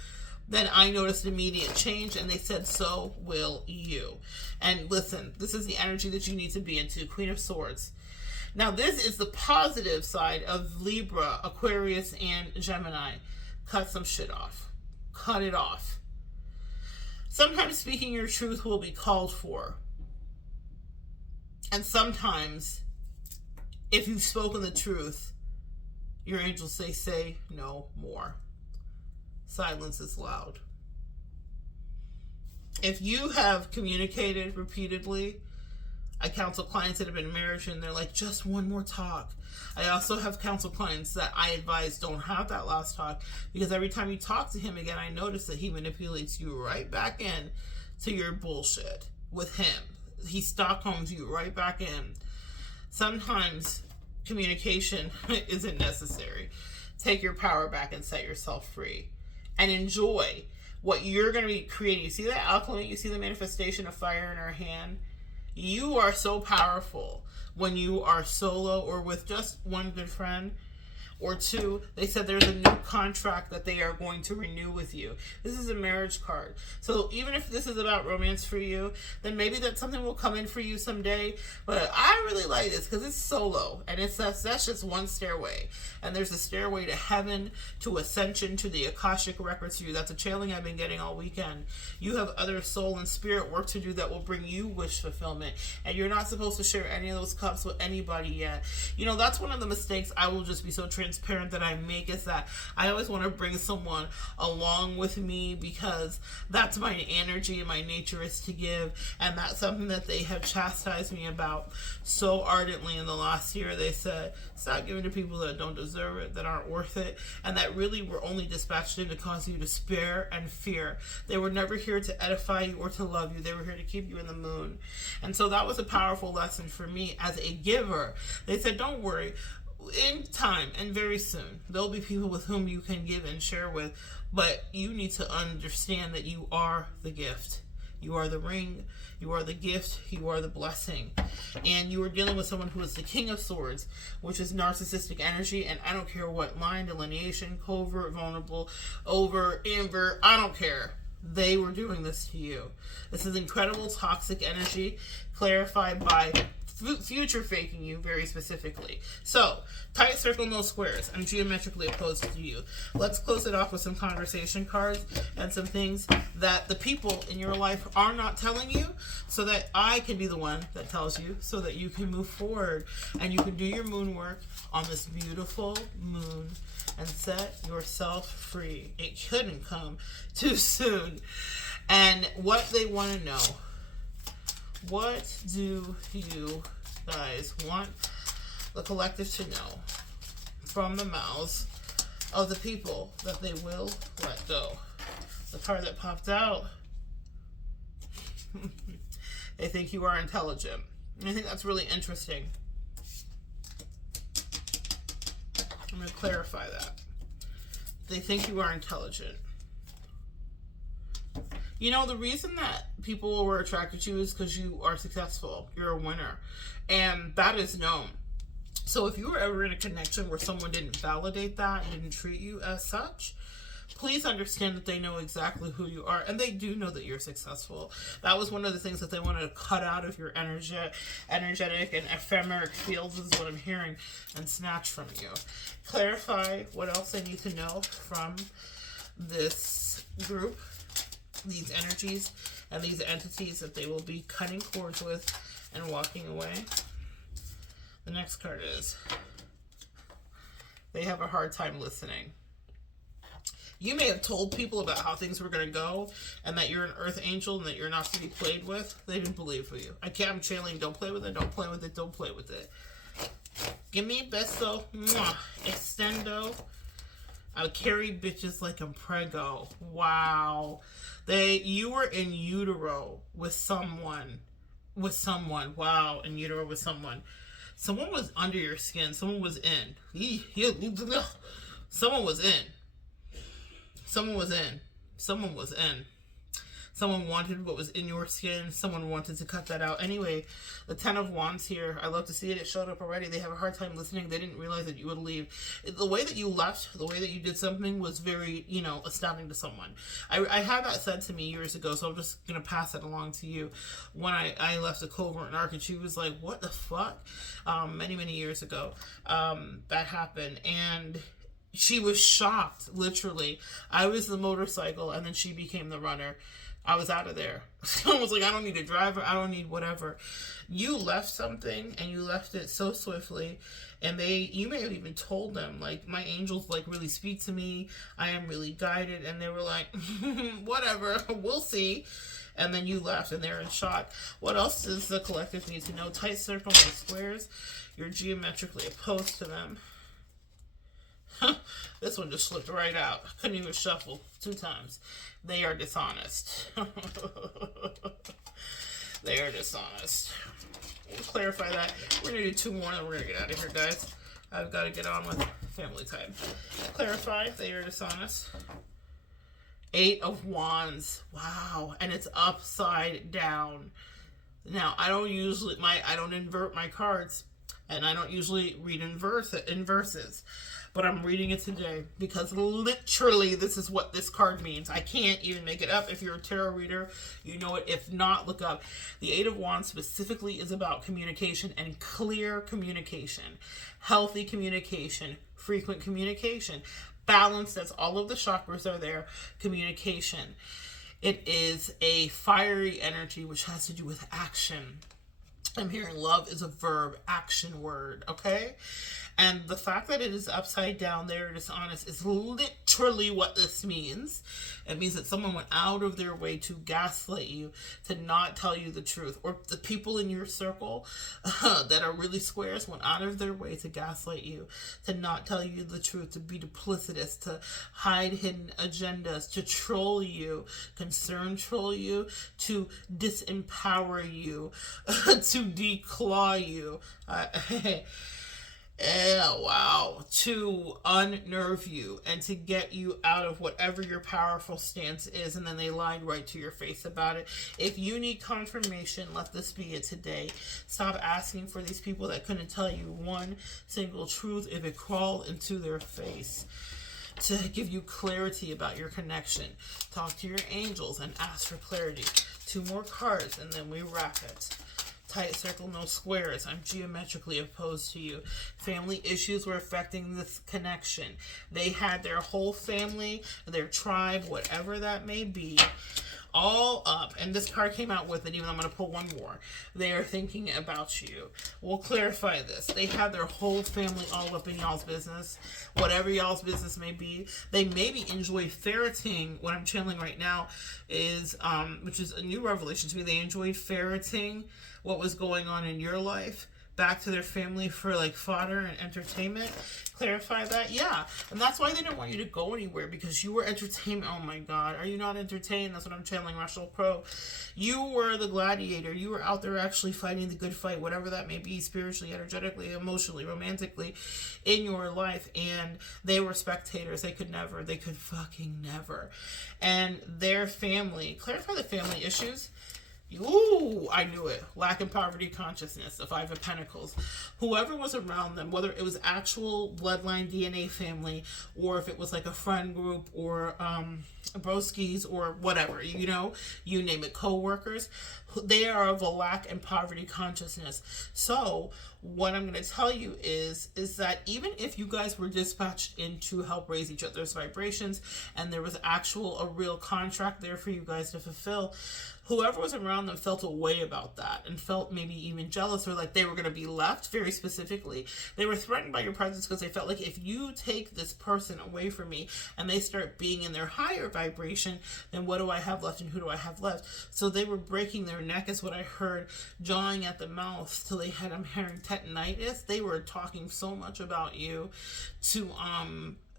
then I noticed immediate change, and they said, so will you. And listen, this is the energy that you need to be into, Queen of Swords. Now, this is the positive side of Libra, Aquarius, and Gemini. Cut some shit off. Cut it off. Sometimes speaking your truth will be called for. And sometimes, if you've spoken the truth, your angels say no more. Silence is loud. If you have communicated repeatedly, I counsel clients that have been in marriage and they're like, just one more talk. I also have counsel clients that I advise don't have that last talk, because every time you talk to him again, I notice that he manipulates you right back in to your bullshit with him. He Stockholms you right back in. Sometimes communication isn't necessary. Take your power back and set yourself free. And enjoy what you're going to be creating. You see that alchemy? You see the manifestation of fire in our hand? You are so powerful when you are solo or with just one good friend or two. They said there's a new contract that they are going to renew with you. This is a marriage card. So even if this is about romance for you, then maybe that something will come in for you someday. But I really like this because it's solo, and that's just one stairway. And there's a stairway to heaven, to ascension, to the Akashic records for you. That's a channeling I've been getting all weekend. You have other soul and spirit work to do that will bring you wish fulfillment. And you're not supposed to share any of those cups with anybody yet. You know, that's one of the mistakes I will just be so transparent that I make, is that I always want to bring someone along with me because that's my energy and my nature is to give. And that's something that they have chastised me about so ardently in the last year. They said, stop giving to people that don't deserve it, that aren't worth it, and that really were only dispatched in to cause you despair and fear. They were never here to edify you or to love you. They were here to keep you in the moon. And so that was a powerful lesson for me as a giver. They said, don't worry. In time, and very soon, there'll be people with whom you can give and share with, but you need to understand that you are the gift. You are the ring, you are the gift, you are the blessing. And you are dealing with someone who is the King of Swords, which is narcissistic energy, and I don't care what line, delineation, covert, vulnerable, over, invert, I don't care. They were doing this to you. This is incredible toxic energy, clarified by future faking you very specifically. So, tight circle, no squares. I'm geometrically opposed to you. Let's close it off with some conversation cards and some things that the people in your life are not telling you, so that I can be the one that tells you, so that you can move forward and you can do your moon work on this beautiful moon and set yourself free. It couldn't come too soon. And what they want to know. What do you guys want the collective to know from the mouths of the people that they will let go? The card that popped out. They think you are intelligent. I think that's really interesting. I'm going to clarify that. They think you are intelligent. You know, the reason that people were attracted to you is because you are successful. You're a winner. And that is known. So if you were ever in a connection where someone didn't validate that and didn't treat you as such, please understand that they know exactly who you are. And they do know that you're successful. That was one of the things that they wanted to cut out of your energetic and ephemeric fields, is what I'm hearing, and snatch from you. Clarify what else they need to know from this group, these energies and these entities that they will be cutting cords with and walking away. The next card is, they have a hard time listening. You may have told people about how things were going to go and that you're an earth angel and that you're not to be played with. They didn't believe you. I'm channeling, don't play with it, don't play with it, don't play with it. Give me beso. Mwah. Extendo. I carry bitches like I'm prego. Wow. You were in utero with someone. Wow, in utero with someone. Someone was under your skin. Someone was in. Someone was in. Someone was in. Someone was in. Someone wanted what was in your skin. Someone wanted to cut that out. Anyway, the Ten of Wands here. I love to see it. It showed up already. They have a hard time listening. They didn't realize that you would leave. The way that you left, the way that you did something was very, astounding to someone. I had that said to me years ago, so I'm just going to pass it along to you. When I left the Covert Arc, and she was like, what the fuck? Many, many years ago, that happened. And she was shocked, literally. I was the motorcycle, and then she became the runner. I was out of there. I was like, I don't need a driver. I don't need whatever. You left something, and you left it so swiftly. And you may have even told them, like, my angels, like, really speak to me. I am really guided. And they were like, whatever, we'll see. And then you left, and they're in shock. What else does the collective need to know? Tight circle and squares. You're geometrically opposed to them. This one just slipped right out. Couldn't even shuffle 2 times. They are dishonest. They are dishonest. We'll clarify that. We're going to do 2 more, and we're going to get out of here, guys. I've got to get on with family time. Clarify. They are dishonest. 8 of Wands. Wow. And it's upside down. Now, I don't invert my cards, and I don't usually read in verses. But I'm reading it today because literally this is what this card means. I can't even make it up. If you're a tarot reader, you know it. If not, look up. The 8 of Wands specifically is about communication and clear communication, healthy communication, frequent communication, balance. That's all of the chakras are there. Communication. It is a fiery energy which has to do with action. I'm hearing love is a verb, action word, okay? And the fact that it is upside down there, dishonest, is literally what this means. It means that someone went out of their way to gaslight you, to not tell you the truth. Or the people in your circle that are really squares went out of their way to gaslight you, to not tell you the truth, to be duplicitous, to hide hidden agendas, to troll you, concern troll you, to disempower you, to declaw you. Wow, to unnerve you and to get you out of whatever your powerful stance is, and then they lied right to your face about it. If you need confirmation, let this be it today. Stop asking for these people that couldn't tell you one single truth if it crawled into their face. To give you clarity about your connection, talk to your angels and ask for clarity. 2 more cards and then we wrap it. Tight circle, no squares. I'm geometrically opposed to you. Family issues were affecting this connection. They had their whole family, their tribe, whatever that may be, all up. And this card came out with it, even though I'm going to pull 1 more. They are thinking about you. We'll clarify this. They had their whole family all up in y'all's business, whatever y'all's business may be. They maybe enjoy ferreting. What I'm channeling right now is, which is a new revelation to me, they enjoyed ferreting what was going on in your life back to their family for like fodder and entertainment. Clarify that. Yeah. And that's why they didn't want you to go anywhere, because you were entertained. Oh my God. Are you not entertained? That's what I'm channeling, Rational Pro. You were the gladiator. You were out there actually fighting the good fight, whatever that may be, spiritually, energetically, emotionally, romantically, in your life. And they were spectators. They could fucking never. And their family, clarify the family issues. Ooh, I knew it. Lack of poverty consciousness, the 5 of Pentacles. Whoever was around them, whether it was actual bloodline DNA family, or if it was like a friend group, or broskies, or whatever, you name it, co-workers, they are of a lack and poverty consciousness. So what I'm going to tell you is that even if you guys were dispatched in to help raise each other's vibrations, and there was a real contract there for you guys to fulfill, whoever was around them felt a way about that and felt maybe even jealous, or like they were going to be left. Very specifically, they were threatened by your presence because they felt like, if you take this person away from me and they start being in their higher vibration, then what do I have left and who do I have left? So they were breaking their neck, is what I heard, jawing at the mouth till they had, I'm hearing, tetanitis. They were talking so much about you to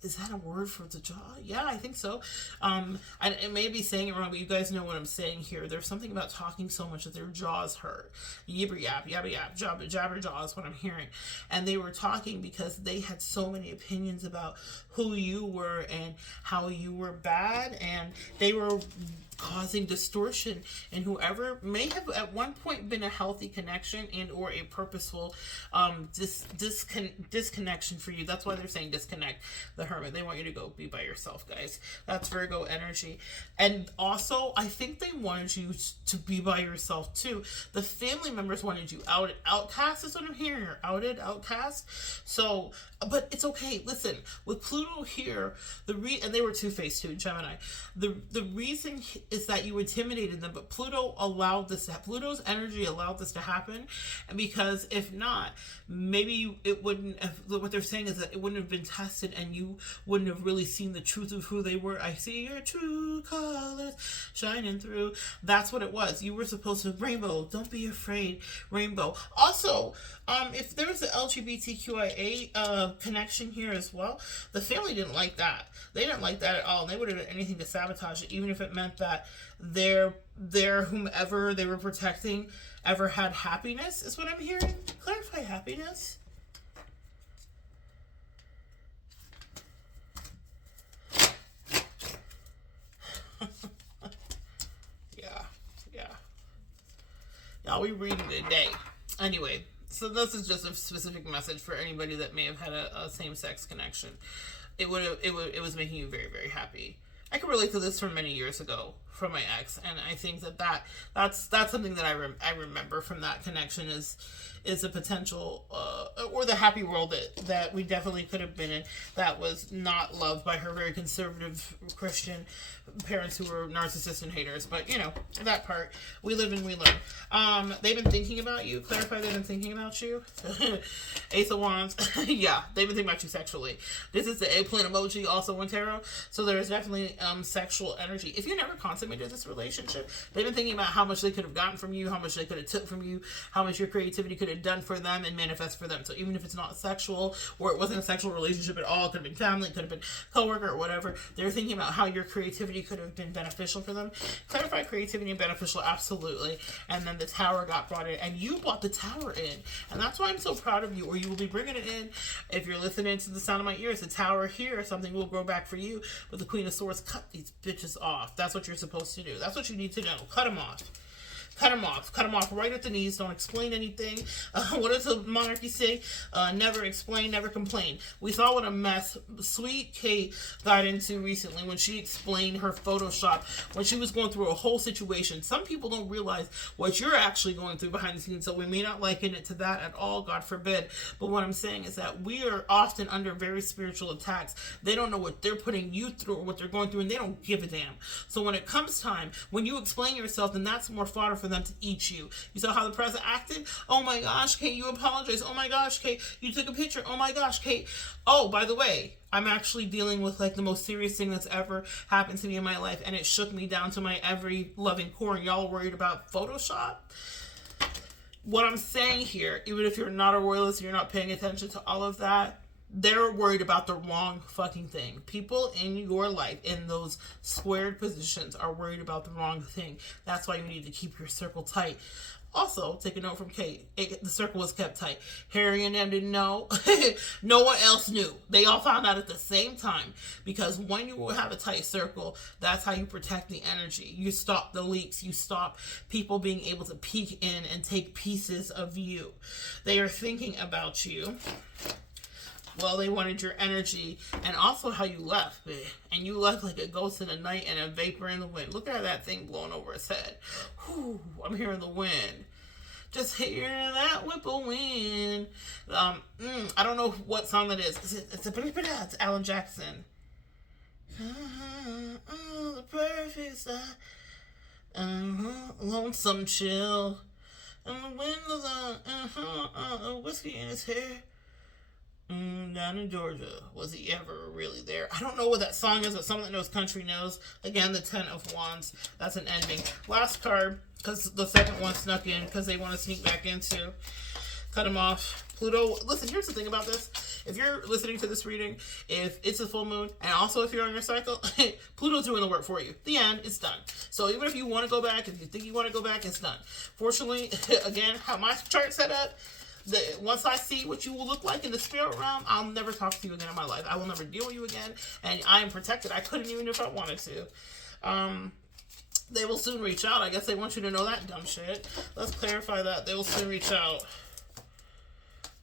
is that a word for the jaw? Yeah, I think so. It may be saying it wrong, but you guys know what I'm saying here. There's something about talking so much that their jaws hurt. Yibber yap, yabba yap, jabber jaw is what I'm hearing. And they were talking because they had so many opinions about who you were and how you were bad, and they were causing distortion in whoever may have at one point been a healthy connection and or a purposeful disconnection for you. That's why they're saying disconnect, the Hermit. They want you to go be by yourself, guys. That's Virgo energy. And also, I think they wanted you to be by yourself too. The family members wanted you outed. Outcast is what I'm hearing, or outed, outcast. So, but it's okay. Listen, with Pluto here, and they were two-faced too, Gemini. The reason is that you intimidated them, but Pluto's energy allowed this to happen, and because if not, maybe it wouldn't have, what they're saying is that it wouldn't have been tested and you wouldn't have really seen the truth of who they were. I see your true colors shining through. That's what it was. You were supposed to, rainbow, don't be afraid, rainbow. Also, if there was an LGBTQIA connection here as well, the family didn't like that. They didn't like that at all. And they would have done anything to sabotage it, even if it meant that their whomever they were protecting ever had happiness, is what I'm hearing. Clarify happiness. Yeah. Now we read it today. Anyway, so this is just a specific message for anybody that may have had a same-sex connection. It was making you very, very happy. I can relate to this from many years ago from my ex, and I think that's something that I remember from that connection is a potential or the happy world that we definitely could have been in, that was not loved by her very conservative Christian parents who were narcissists and haters. But you know, that part, we live and we learn. They've been thinking about you. Clarify, they've been thinking about you. Ace of Wands. Yeah, they've been thinking about you sexually. This is the eggplant emoji, also in tarot. So there is definitely sexual energy. If you never consummated this relationship, they've been thinking about how much they could have gotten from you, how much they could have took from you, how much your creativity could have done for them and manifest for them. So even if it's not sexual, or it wasn't a sexual relationship at all, it could have been family, it could have been coworker or whatever, they're thinking about how your creativity could have been beneficial for them. Clarify creativity and beneficial, absolutely. And then the Tower got brought in, and you brought the Tower in, and that's why I'm so proud of you, or you will be bringing it in. If you're listening to the sound of my ears, the Tower here, something will grow back for you. But the Queen of Swords, cut these bitches off. That's what you're supposed to do. That's what you need to know. Cut them off. Cut them off. Cut them off right at the knees. Don't explain anything. What does the monarchy say? Never explain, never complain. We saw what a mess Sweet Kate got into recently when she explained her Photoshop, when she was going through a whole situation. Some people don't realize what you're actually going through behind the scenes, so we may not liken it to that at all, God forbid. But what I'm saying is that we are often under very spiritual attacks. They don't know what they're putting you through or what they're going through, and they don't give a damn. So when it comes time, when you explain yourself, then that's more fodder for them to eat you. You saw how the president acted? Oh my gosh, Kate, you apologized. Oh my gosh, Kate, you took a picture. Oh my gosh, Kate. Oh, by the way, I'm actually dealing with like the most serious thing that's ever happened to me in my life, and it shook me down to my every loving core, and y'all are worried about Photoshop? What I'm saying here, even if you're not a royalist, you're not paying attention to all of that, they're worried about the wrong fucking thing. People in your life in those squared positions are worried about the wrong thing. That's why you need to keep your circle tight. Also, take a note from Kate. The circle was kept tight. Harry and them didn't know. No one else knew. They all found out at the same time. Because when you have a tight circle, that's how you protect the energy. You stop the leaks. You stop people being able to peek in and take pieces of you. They are thinking about you. Well, they wanted your energy, and also how you left, babe. And you left like a ghost in the night and a vapor in the wind. Look at that thing blowing over his head. Whew, I'm hearing the wind. Just hearing that whip of wind. I don't know what song that is. It's Alan Jackson. The perfect side. lonesome chill. And the windows on, whiskey in his hair. Down in Georgia. Was he ever really there? I don't know what that song is, but someone that knows country knows. Again, the 10 of Wands. That's an ending. Last card, because the second one snuck in, because they want to sneak back into. Cut him off. Pluto. Listen, here's the thing about this. If you're listening to this reading, if it's a full moon, and also if you're on your cycle, Pluto's doing the work for you. The end, it's done. So even if you want to go back, if you think you want to go back, it's done. Fortunately, again, how my chart's set up, once I see what you will look like in the spirit realm, I'll never talk to you again in my life. I will never deal with you again, and I am protected. I couldn't even if I wanted to. They will soon reach out. I guess they want you to know that dumb shit. Let's clarify that. They will soon reach out.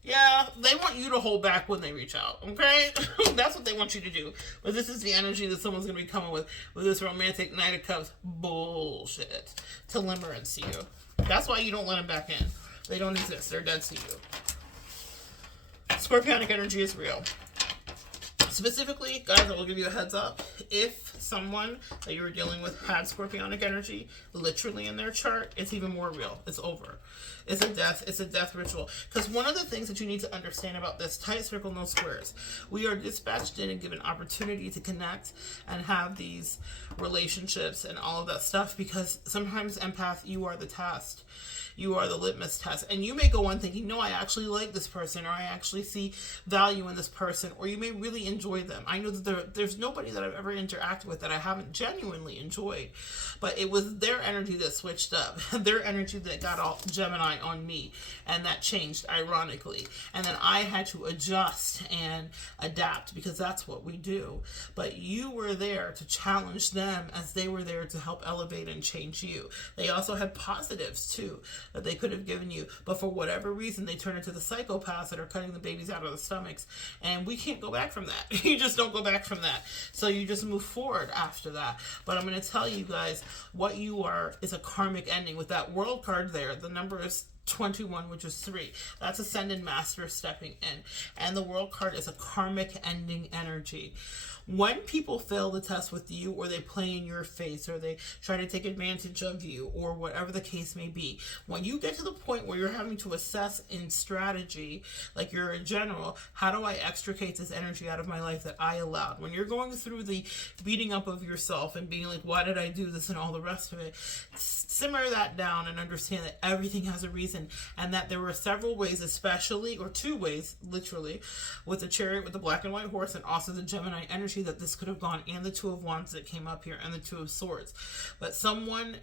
Yeah, they want you to hold back when they reach out, okay? That's what they want you to do. But this is the energy that someone's going to be coming with this romantic Knight of Cups bullshit to limerence you. That's why you don't let them back in. They don't exist. They're dead to you. Scorpionic energy is real. Specifically, guys, I will give you a heads up. If someone that you were dealing with had scorpionic energy literally in their chart, it's even more real. It's over. It's a death ritual. Because one of the things that you need to understand about this, tight circle, no squares. We are dispatched in and given opportunity to connect and have these relationships and all of that stuff, because sometimes, empath, you are the test. You are the litmus test. And you may go on thinking, no, I actually like this person, or I actually see value in this person, or you may really enjoy them. I know that there's nobody that I've ever interacted with that I haven't genuinely enjoyed. But it was their energy that switched up. Their energy that got all Gemini on me. And that changed, ironically. And then I had to adjust and adapt, because that's what we do. But you were there to challenge them as they were there to help elevate and change you. They also had positives, too, that they could have given you, but for whatever reason they turn into the psychopaths that are cutting the babies out of the stomachs, and we can't go back from that. You just don't go back from that, so you just move forward after that. But I'm going to tell you guys, what you are is a karmic ending. With that world card there, the number is 21, which is 3. That's Ascended Master stepping in, and the world card is a karmic ending energy. When people fail the test with you, or they play in your face, or they try to take advantage of you, or whatever the case may be, when you get to the point where you're having to assess in strategy, like you're a general, how do I extricate this energy out of my life that I allowed? When you're going through the beating up of yourself and being like, why did I do this, and all the rest of it, simmer that down and understand that everything has a reason, and that there were several ways, especially, or 2 ways, literally, with the Chariot, with the black and white horse, and also the Gemini energy, that this could have gone, and the 2 of Wands that came up here, and the 2 of Swords. But someone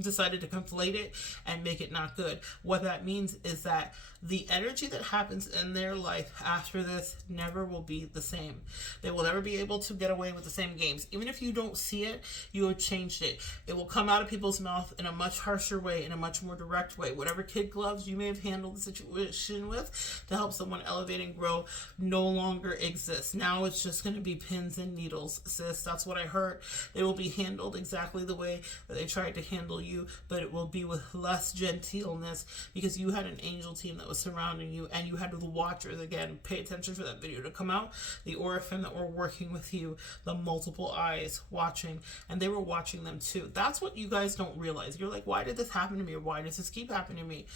decided to conflate it and make it not good. What that means is that the energy that happens in their life after this never will be the same. They will never be able to get away with the same games. Even if you don't see it, you have changed it. It will come out of people's mouth in a much harsher way, in a much more direct way. Whatever kid gloves you may have handled the situation with to help someone elevate and grow no longer exists. Now it's just going to be pins and needles, sis. That's what I heard. They will be handled exactly the way that they tried to handle you, but it will be with less genteelness, because you had an angel team that was surrounding you, and you had the watchers. Again, pay attention for that video to come out. The Orphan that were working with you, the multiple eyes watching, and they were watching them too. That's what you guys don't realize. You're like, why did this happen to me, or why does this keep happening to me?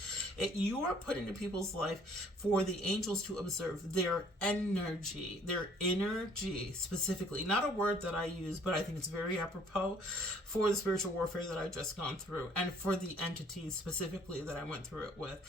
You are put into people's life for the angels to observe their energy specifically. Not a word that I use, but I think it's very apropos for the spiritual warfare that I've just gone through, and for the entities specifically that I went through it with.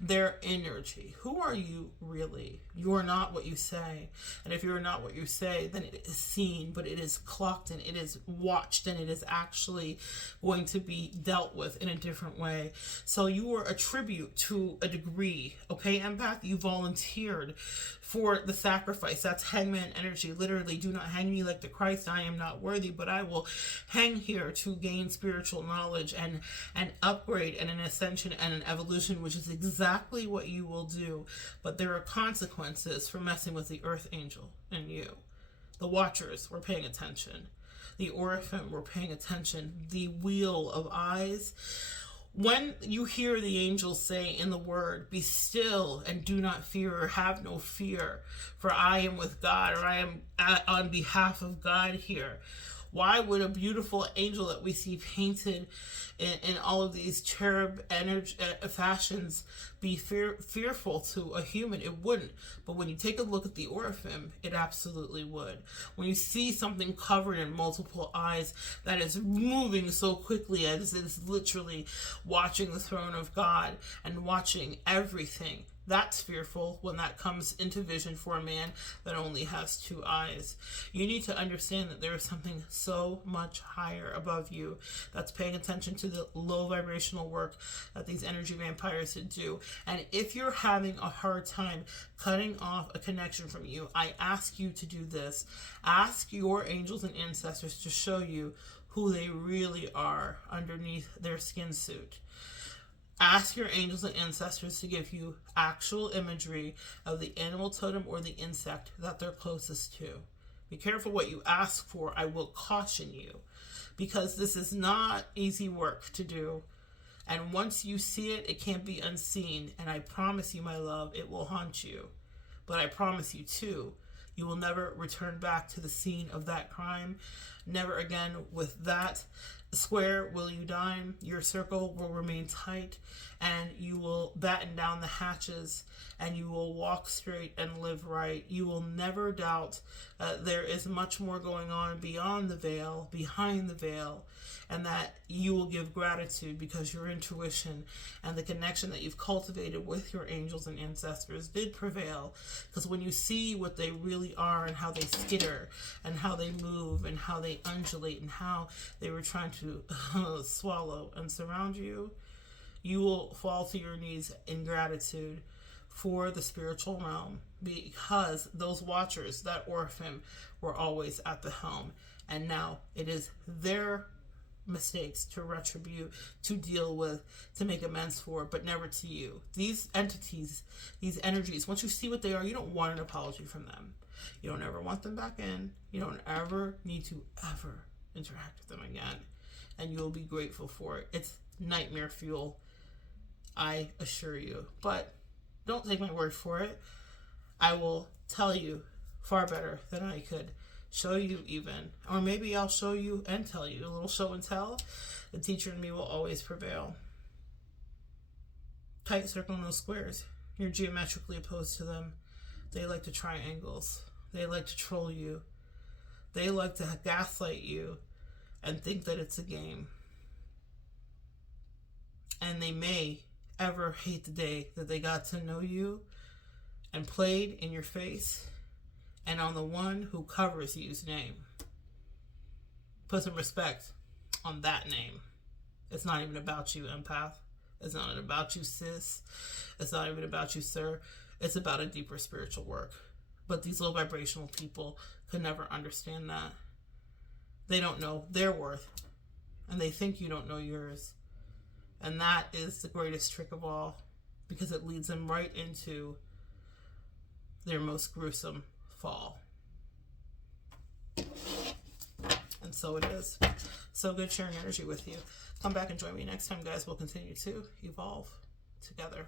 Their energy. Who are you really? You are not what you say. And if you're not what you say, then it is seen, but it is clocked, and it is watched, and it is actually going to be dealt with in a different way. So you are a tribute to a degree, okay, empath? You volunteered for the sacrifice. That's Hangman energy. Literally, do not hang me like the Christ. I am not worthy, but I will hang here to gain spiritual knowledge and an upgrade and an ascension and an evolution, which is exactly what you will do. But there are consequences for messing with the Earth Angel and you. The Watchers were paying attention. The Orphan were paying attention. The Wheel of Eyes. When you hear the angels say in the word, be still and do not fear, or have no fear, for I am with God, or I am on behalf of God here. Why would a beautiful angel that we see painted in all of these cherub energy fashions be fearful to a human? It wouldn't. But when you take a look at the Oraphim, it absolutely would. When you see something covered in multiple eyes that is moving so quickly as it's literally watching the throne of God and watching everything, that's fearful when that comes into vision for a man that only has 2 eyes. You need to understand that there is something so much higher above you that's paying attention to the low vibrational work that these energy vampires do. And if you're having a hard time cutting off a connection from you, I ask you to do this. Ask your angels and ancestors to show you who they really are underneath their skin suit. Ask your angels and ancestors to give you actual imagery of the animal totem or the insect that they're closest to. Be careful what you ask for. I will caution you, because this is not easy work to do. And once you see it, it can't be unseen. And I promise you, my love, it will haunt you. But I promise you, too, you will never return back to the scene of that crime. Never again with that square will you dine. Your circle will remain tight, and you will batten down the hatches, and you will walk straight and live right. You will never doubt there is much more going on beyond the veil, behind the veil, and that you will give gratitude because your intuition and the connection that you've cultivated with your angels and ancestors did prevail. Because when you see what they really are and how they skitter and how they move and how they undulate and how they were trying to swallow and surround you, you will fall to your knees in gratitude for the spiritual realm, because those watchers, that Oraphim, were always at the helm. And now it is their mistakes to retribute, to deal with, to make amends for, but never to you. These entities, these energies, once you see what they are, you don't want an apology from them. You don't ever want them back in. You don't ever need to ever interact with them again. And you'll be grateful for it. It's nightmare fuel, I assure you. But don't take my word for it. I will tell you far better than I could show you even. Or maybe I'll show you and tell you. A little show and tell. The teacher in me will always prevail. Tight circle, no squares. You're geometrically opposed to them. They like to triangles. They like to troll you. They like to gaslight you and think that it's a game. And they may ever hate the day that they got to know you and played in your face and on the one who covers you's name. Put some respect on that name. It's not even about you, empath. It's not about you, sis. It's not even about you, sir. It's about a deeper spiritual work. But these low vibrational people could never understand that. They don't know their worth, and they think you don't know yours. And that is the greatest trick of all, because it leads them right into their most gruesome fall. And so it is. So good sharing energy with you. Come back and join me next time, guys. We'll continue to evolve together.